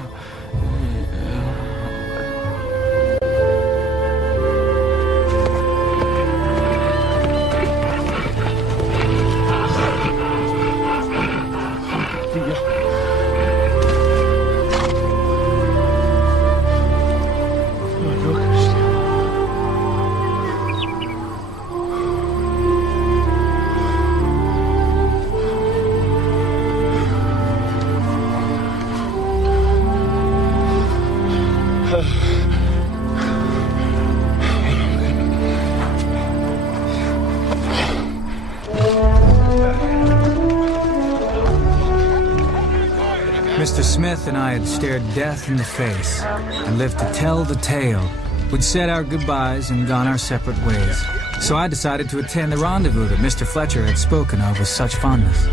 Mr. Smith and I had stared death in the face and lived to tell the tale. We'd said our goodbyes and gone our separate ways. So I decided to attend the rendezvous that Mr. Fletcher had spoken of with such fondness.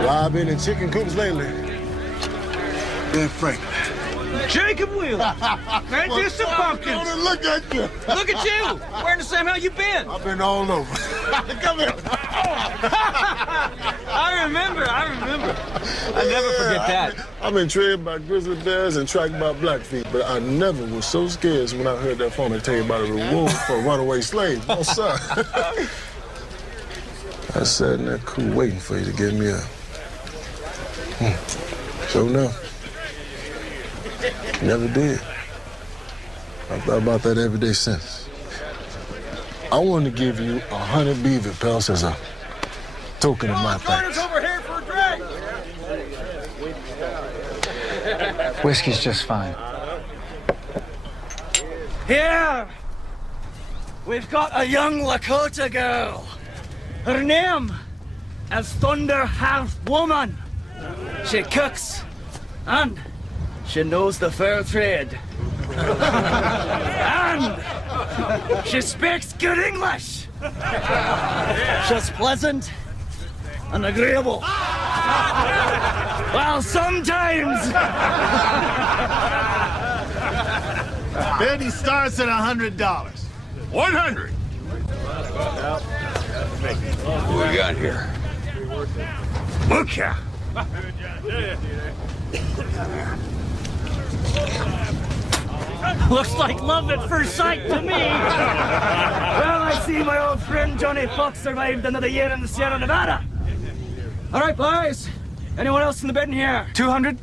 Well, I've been in chicken coops lately. Ben Franklin. Jacob Wheeler. Man, just some pumpkins. Look at you. Look at you. Wearing the same how you been. I've been all over. Come here. I remember. I never forget that. I've been trailed by grizzly bears and tracked by blackfeet, but I never was so scared as when I heard that phony tell you about a reward for a runaway slave. No, sir. I sat in that cool waiting for you to get me up. Sure enough. Never did. I've thought about that every day since. I wanted to give you 100 beaver pelts as a token of my thanks. Over here for a drink. Whiskey's just fine. Here, we've got a young Lakota girl. Her name is Thunder Half Woman. She cooks and she knows the fair trade. And she speaks good English. She's pleasant and agreeable. Well, sometimes. Betty starts at $100. 100. What we got here? Look here. Looks like love at first sight to me. Well, I see my old friend Johnny Fox survived another year in the Sierra Nevada. All right, boys. Anyone else in the bed in here? 200?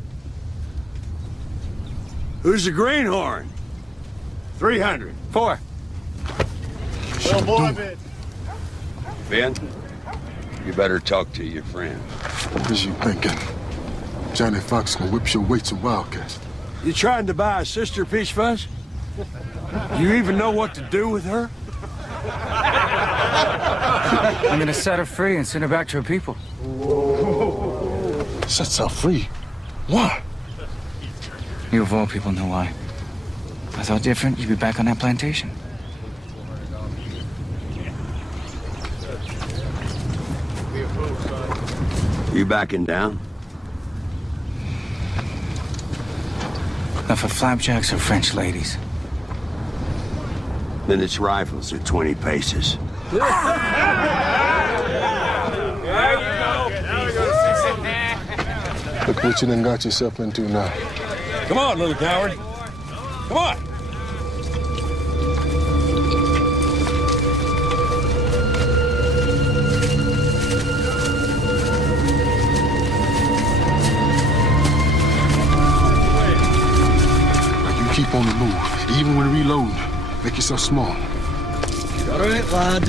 Who's the greenhorn? 300. 4. Oh, boy, Ben. Ben, you better talk to your friend. What was you thinking? Johnny Fox gonna whip your weights of Wildcats. You trying to buy a sister, Peach Fuzz? You even know what to do with her? I'm gonna set her free and send her back to her people. Sets her free? Why? You of all people know why. If I thought different, you'd be back on that plantation. You backing down? Not for flapjacks or French ladies. Then its rifles are 20 paces. There you go. Look what you done got yourself into now. Come on, little coward. Come on. Keep on the move, even when reloading. Make yourself small. All right, lad.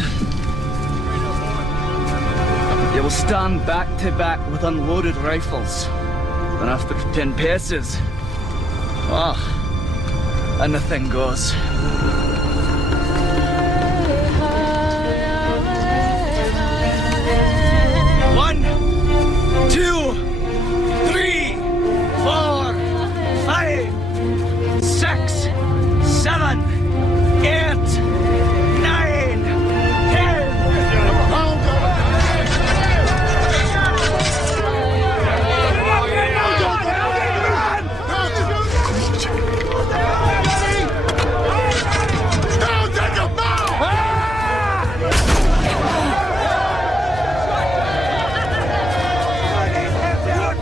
You will stand back to back with unloaded rifles. And after 10 paces, anything goes. One, 2, 3, 4, 5, 6, 7, 8, 9, 10. One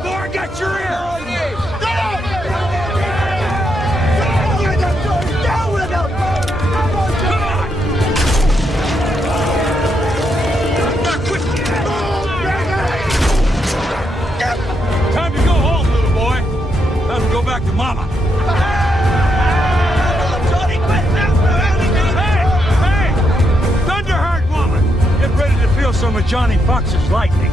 more, got your ear. Time to go home, little boy. Time to go back to Mama. Hey! Thunderheart woman! Get ready to feel some of Johnny Fox's lightning.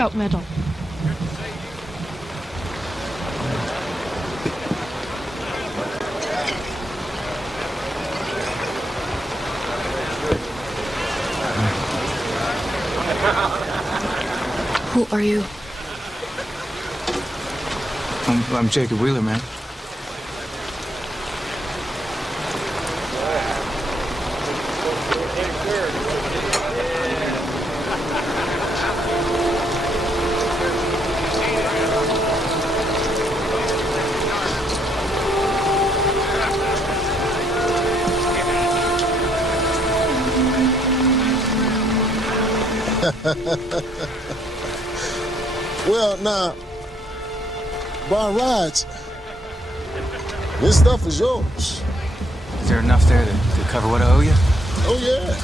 Scout medal. Who are you? I'm Jacob Wheeler, man. Well, now, by rights, this stuff is yours. Is there enough there to cover what I owe you? Oh, yeah.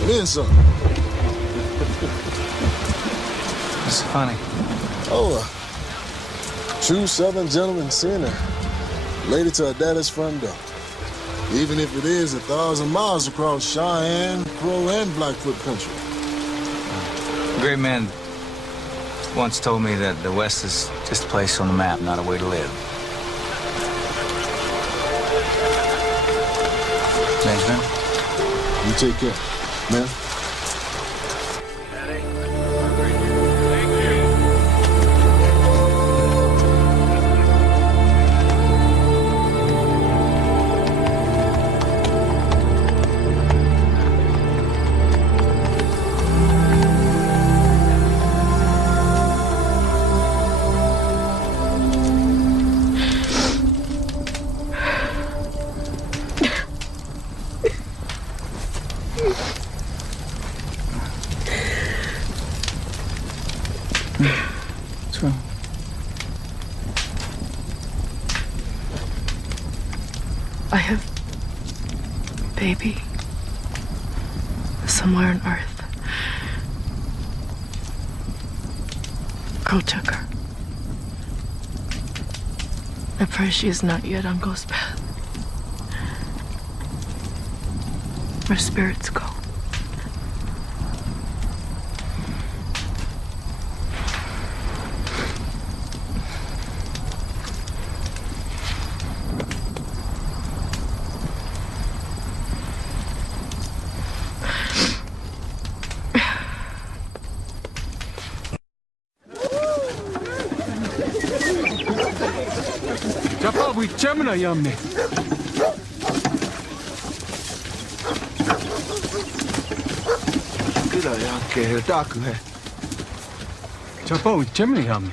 And then some. It's funny. Oh, a true Southern gentleman seeing a lady to her daddy's front door. Even if it is 1,000 miles across Cheyenne, Crow, and Blackfoot country. A great man once told me that the West is just a place on the map, not a way to live. Benjamin? You take care, man. What's wrong? I have a baby somewhere on Earth. Crow took her. I pray she is not yet on Ghost's path. Where spirits go. Japa, we Gemini, yummy. Kyllä jälkeen takuhe. Japa, we Gemini, yummy.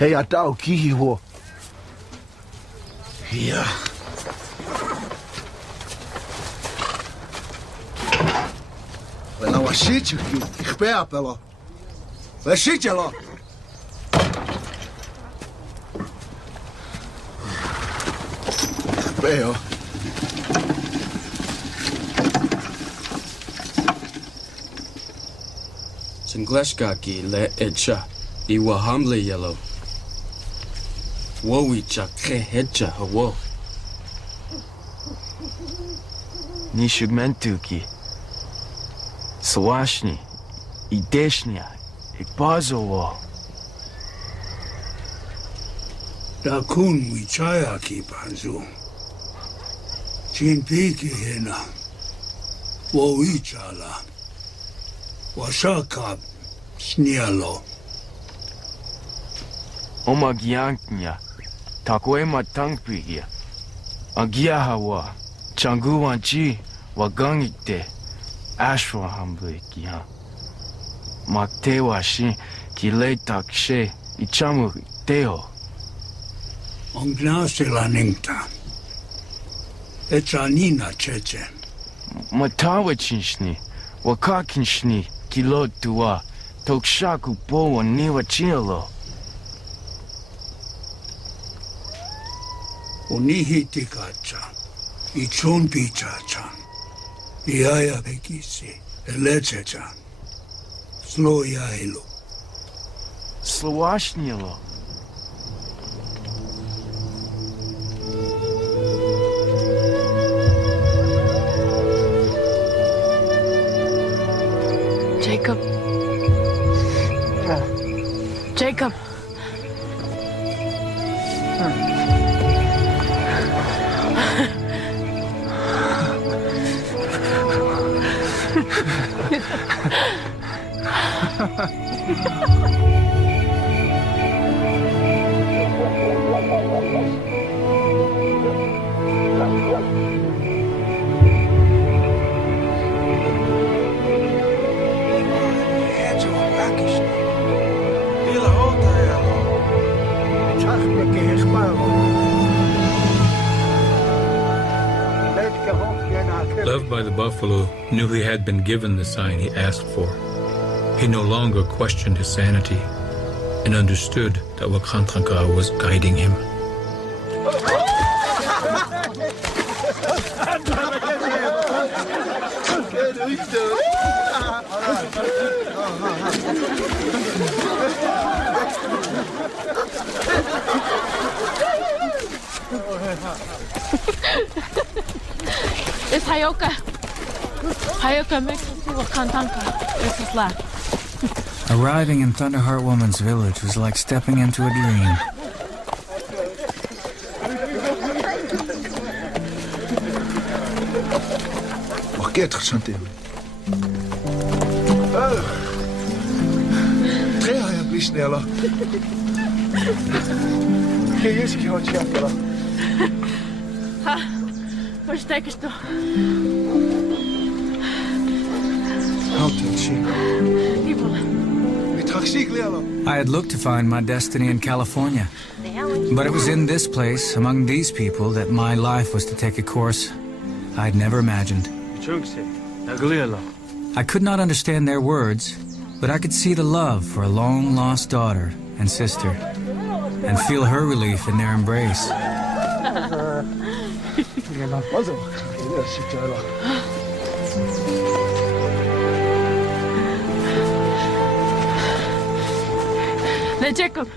Hei, atau kihi huo. Ja. Vela washitsuki, ich peapelo. Washitelo. Peo. Singleshkaki le etcha, iwa hamle yellow. Wowicha krehecha hawo. Nishugmentuki. Swashni. Ideshnia. Ikbazowo. Dakun wichaya ki panzu. Chinpiki hena. Wowichala. Washaka snialo. Omagianknya. Takwema tangpigia. Agiahawa. Changuwanchi. Wagangite. Ashwa hamblikia. Maktewa shi. Kile takshe. Ichamu teo. Ongnasela ningta. Echanina cheche. Matawachinshni. Wakakinshni. Kilo tuwa. Tokshaku po niwa chilo. Unihiti kacha. Ichon pichacha. Iaya bekisi. Elechecha. Sloya ilo. Slowashnilo. Jacob, Loved by the buffalo knew he had been given the sign he asked for. He no longer questioned his sanity and understood that Wakantranka was guiding him. It's Hayoka. Hayoka makes us see Wakantranka. This is left. Arriving in Thunderheart Woman's village was like stepping into a dream. Waar steekst du? I had looked to find my destiny in California, but it was in this place, among these people, that my life was to take a course I'd never imagined. I could not understand their words, but I could see the love for a long-lost daughter and sister, and feel her relief in their embrace. Jacob.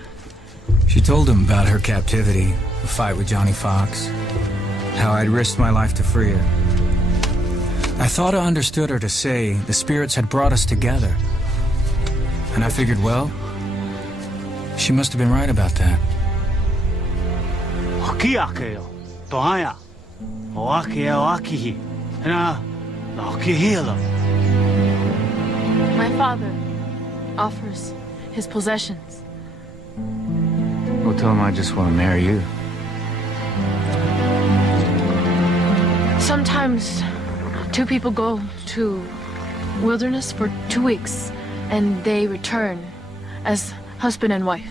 She told him about her captivity, the fight with Johnny Fox, how I'd risked my life to free her. I thought I understood her to say the spirits had brought us together. And I figured, well, she must have been right about that. My father offers his possessions. Well, tell him I just want to marry you. Sometimes two people go to wilderness for 2 weeks and they return as husband and wife.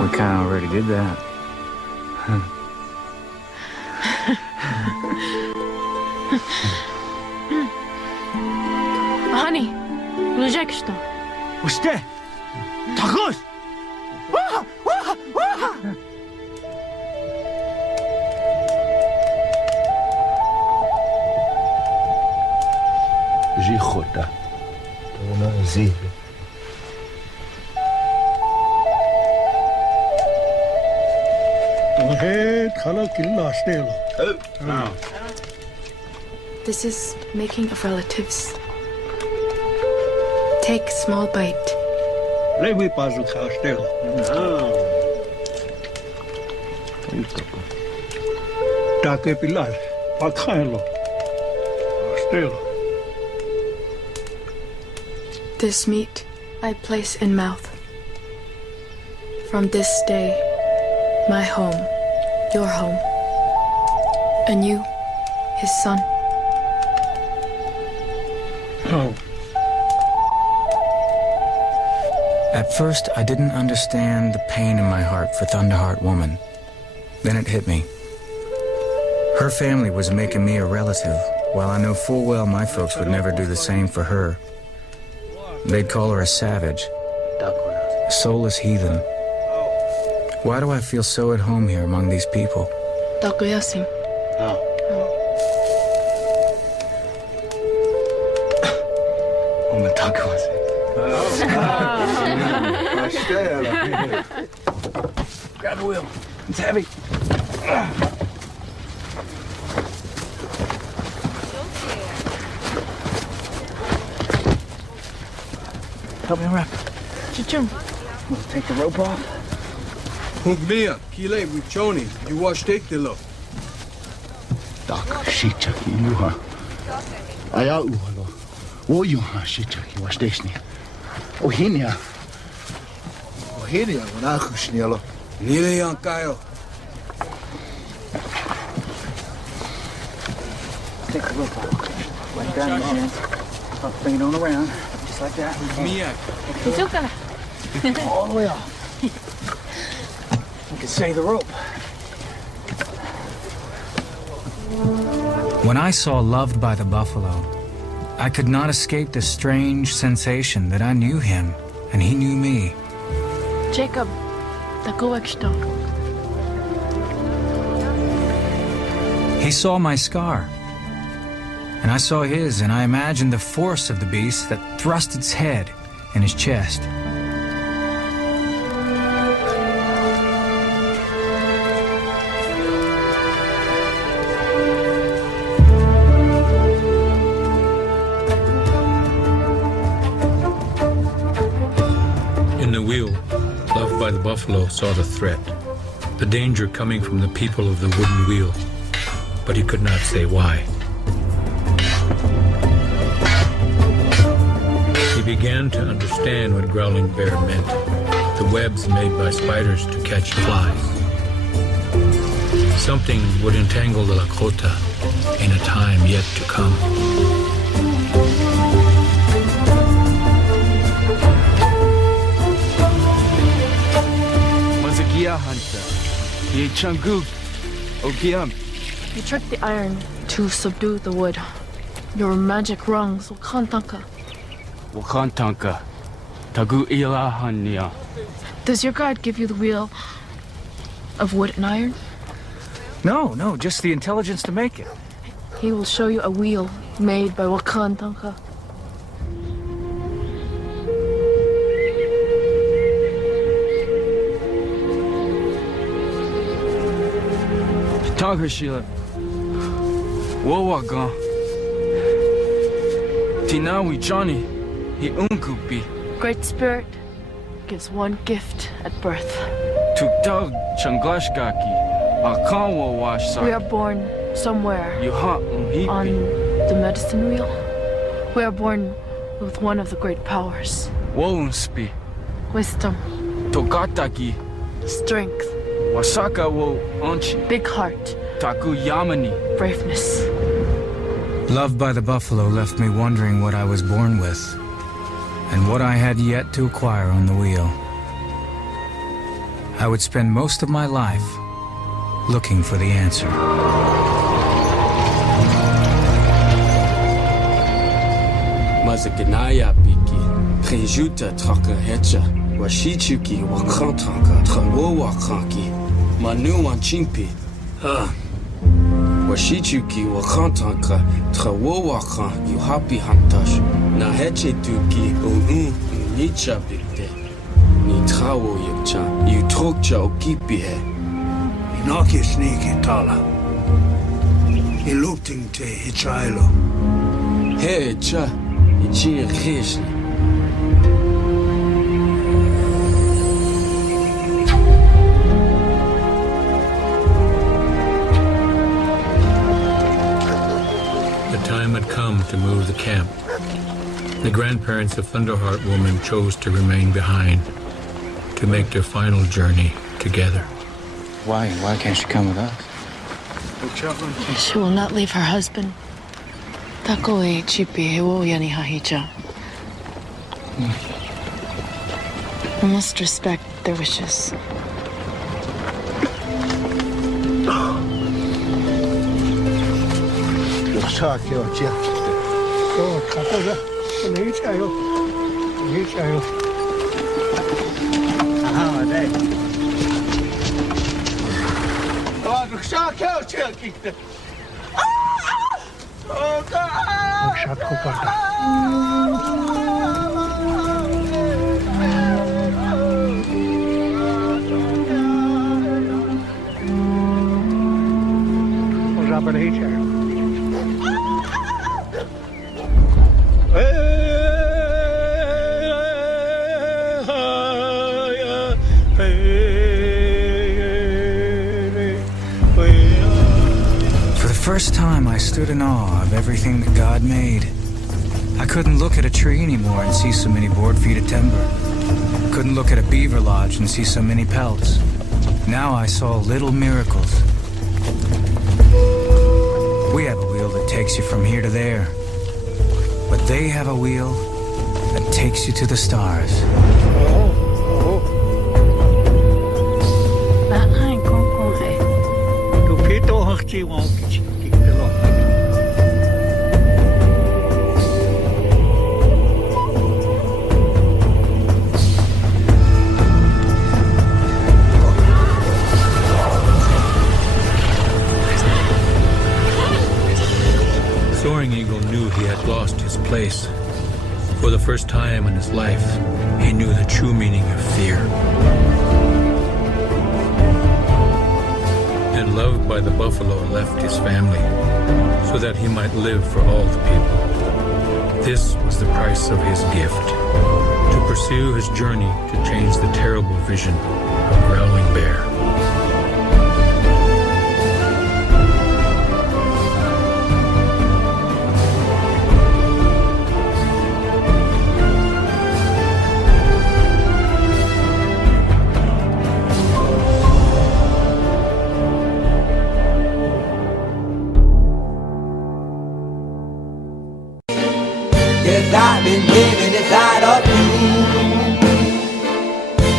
We kind of already did that. Honey, Lujek что? Uste! Tagosh! Jichota. Dona Zile. This is making of relatives. Take small bite. Lewy pazu kastelo. Take pilar. Pakhailo. Kastelo. This meat I place in mouth. From this day, my home, your home, and you, his son. Oh. At first, I didn't understand the pain in my heart for Thunderheart Woman. Then it hit me. Her family was making me a relative, while I know full well my folks would never do the same for her. They'd call her a savage, a soulless heathen. Why do I feel so at home here among these people? Takuyasim. Grab the wheel. It's heavy. Help me wrap. Chichum. We'll take the rope off. Hugmia, Kile, Wichoni, you wash take the look. Tak, shichaki, yuha. Aya uhalo. Wo yuha shichaki, wash desni. Ohinia. Ohinia, wanachushnielo. Nile Yankayo. Take the rope off. Like that. Bring it on around. Just like that. Mia. All the way off. You can say the rope. When I saw Loved by the Buffalo, I could not escape the strange sensation that I knew him and he knew me. Jacob, the goeksto. He saw my scar, and I saw his, and I imagined the force of the beast that thrust its head in his chest. In the wheel, Loved by the Buffalo saw the threat, the danger coming from the people of the wooden wheel, but he could not say why. He began to understand what Growling Bear meant, the webs made by spiders to catch flies. Something would entangle the Lakota in a time yet to come. Mazagia hunter. Ye Changu. Ogiam. You tricked the iron to subdue the wood. Your magic rungs will kantanka. Wakantanka. Tagu ilahania. Does your guide give you the wheel of wood and iron? No, just the intelligence to make it. He will show you a wheel made by Wakantanka. Tagashila. Wawagan. Tinawi Johnny. He unkupi. Great Spirit gives one gift at birth. Tuktag Changlashkaki. Akanwa Washsa. We are born somewhere on the medicine wheel. We are born with one of the great powers. Wonspi. Wisdom. Togataki. Strength. Wasaka wo onchi. Big heart. Taku Yamani. Braveness. Loved by the Buffalo left me wondering what I was born with and what I had yet to acquire on the wheel. I would spend most of my life looking for the answer. Mazaganaya Biki. Prejuta Traka Hecha. Washichuki Wakantranka. Trawo Wakanki. Manu Wanchimpi. Washichuki Wakantranka. Trawo Wakan. You happy Hantash. Na Heche Tuki. Nicha Bikte. Ni Trawo Yukcha. You Trokcha Okipi he. Inaki sneaky tala. Ilukting te hichailo. He cha. Ichi Rishi. The time had come to move the camp. The grandparents of Thunderheart Woman chose to remain behind, to make their final journey together. Why? Why can't she come with us? She will not leave her husband. Tako e chipi he wo yani hahicha. We must respect their wishes. For the first time, I stood in awe of everything that God made. I couldn't look at a tree anymore and see so many board feet of timber. Couldn't look at a beaver lodge and see so many pelts. Now I saw little miracles. We have a wheel that takes you from here to there. But they have a wheel that takes you to the stars. Soaring Eagle knew he had lost his place. For the first time in his life, he knew the true meaning of fear. And loved by the buffalo left his family, so that he might live for all the people. This was the price of his gift, to pursue his journey to change the terrible vision of Growling Bear. Yes, I've been living inside of you,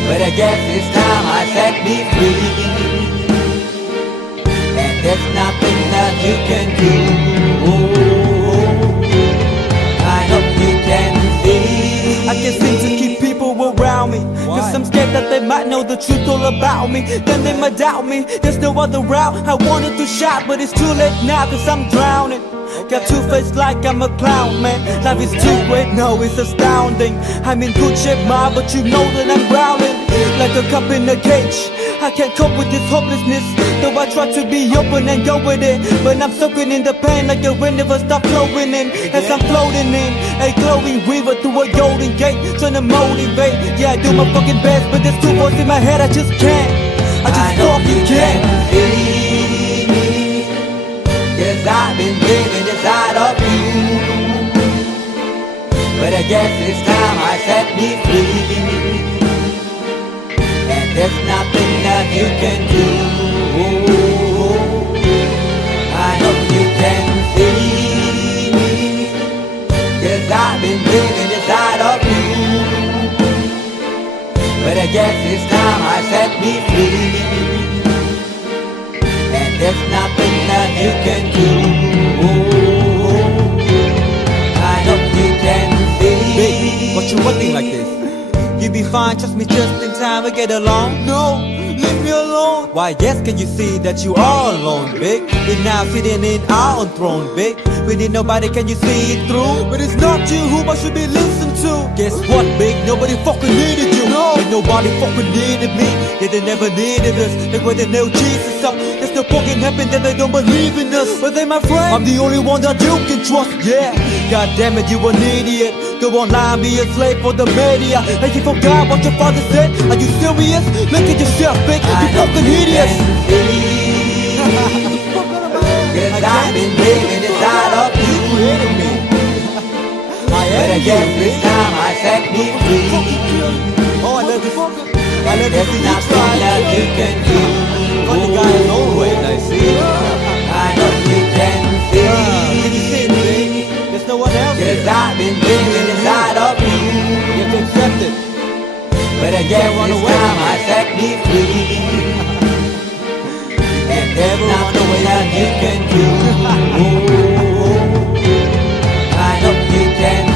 but I guess it's time I set me free. And there's nothing that you can do. I hope you can see. I can't seem to keep people around me, cause I'm scared that they might know the truth all about me. Then they might doubt me, there's no other route. I wanted to shout, but it's too late now, cause I'm drowning. Got two face like I'm a clown, man. Life is too great, no, it's astounding. I'm in good shape, ma, but you know that I'm drowning like a cup in a cage. I can't cope with this hopelessness, though I try to be open and go with it. But I'm soaking in the pain like the wind never stop flowing in. As I'm floating in a glowing river through a golden gate, trying to motivate. Yeah, I do my fucking best, but there's two voices in my head, I just can't. I just fucking can't. Yes, I've been living inside of you, but I guess it's time I set me free. And there's nothing that you can do. I hope you can see me. Yes, I've been living inside of you, but I guess it's time I set me free. And there's nothing that you can do. I hope you can see. Baby, what you looking like this? You be fine, trust me, just in time we get along. No, leave me alone. Why, yes, can you see that you are alone, big? We're now sitting in our own throne, big. We need nobody, can you see it through? But it's not you who I should be listening to. Guess what, big? Nobody fucking needed you. No, and nobody fucking needed me. Yeah, they never needed us. Like when they nailed Jesus up, there's no fucking heaven that they don't believe in us. But they my friend, I'm the only one that you can trust. Yeah, god damn it, you an idiot. Go online, be a slave for the media. Like you forgot what your father said. Are you serious? Look at yourself, big. You fucking idiots. Cause I've been living inside of you, but I guess this time I set me free. Oh, I love this. I love this. There's nothing that you can do. Funny guy is always, I see. I know you can see. Can you see me? There's no one else. Cause I've been living inside of you. You have to accept it. But I guess this time I set me free. And there's nothing that you can do. I hope you can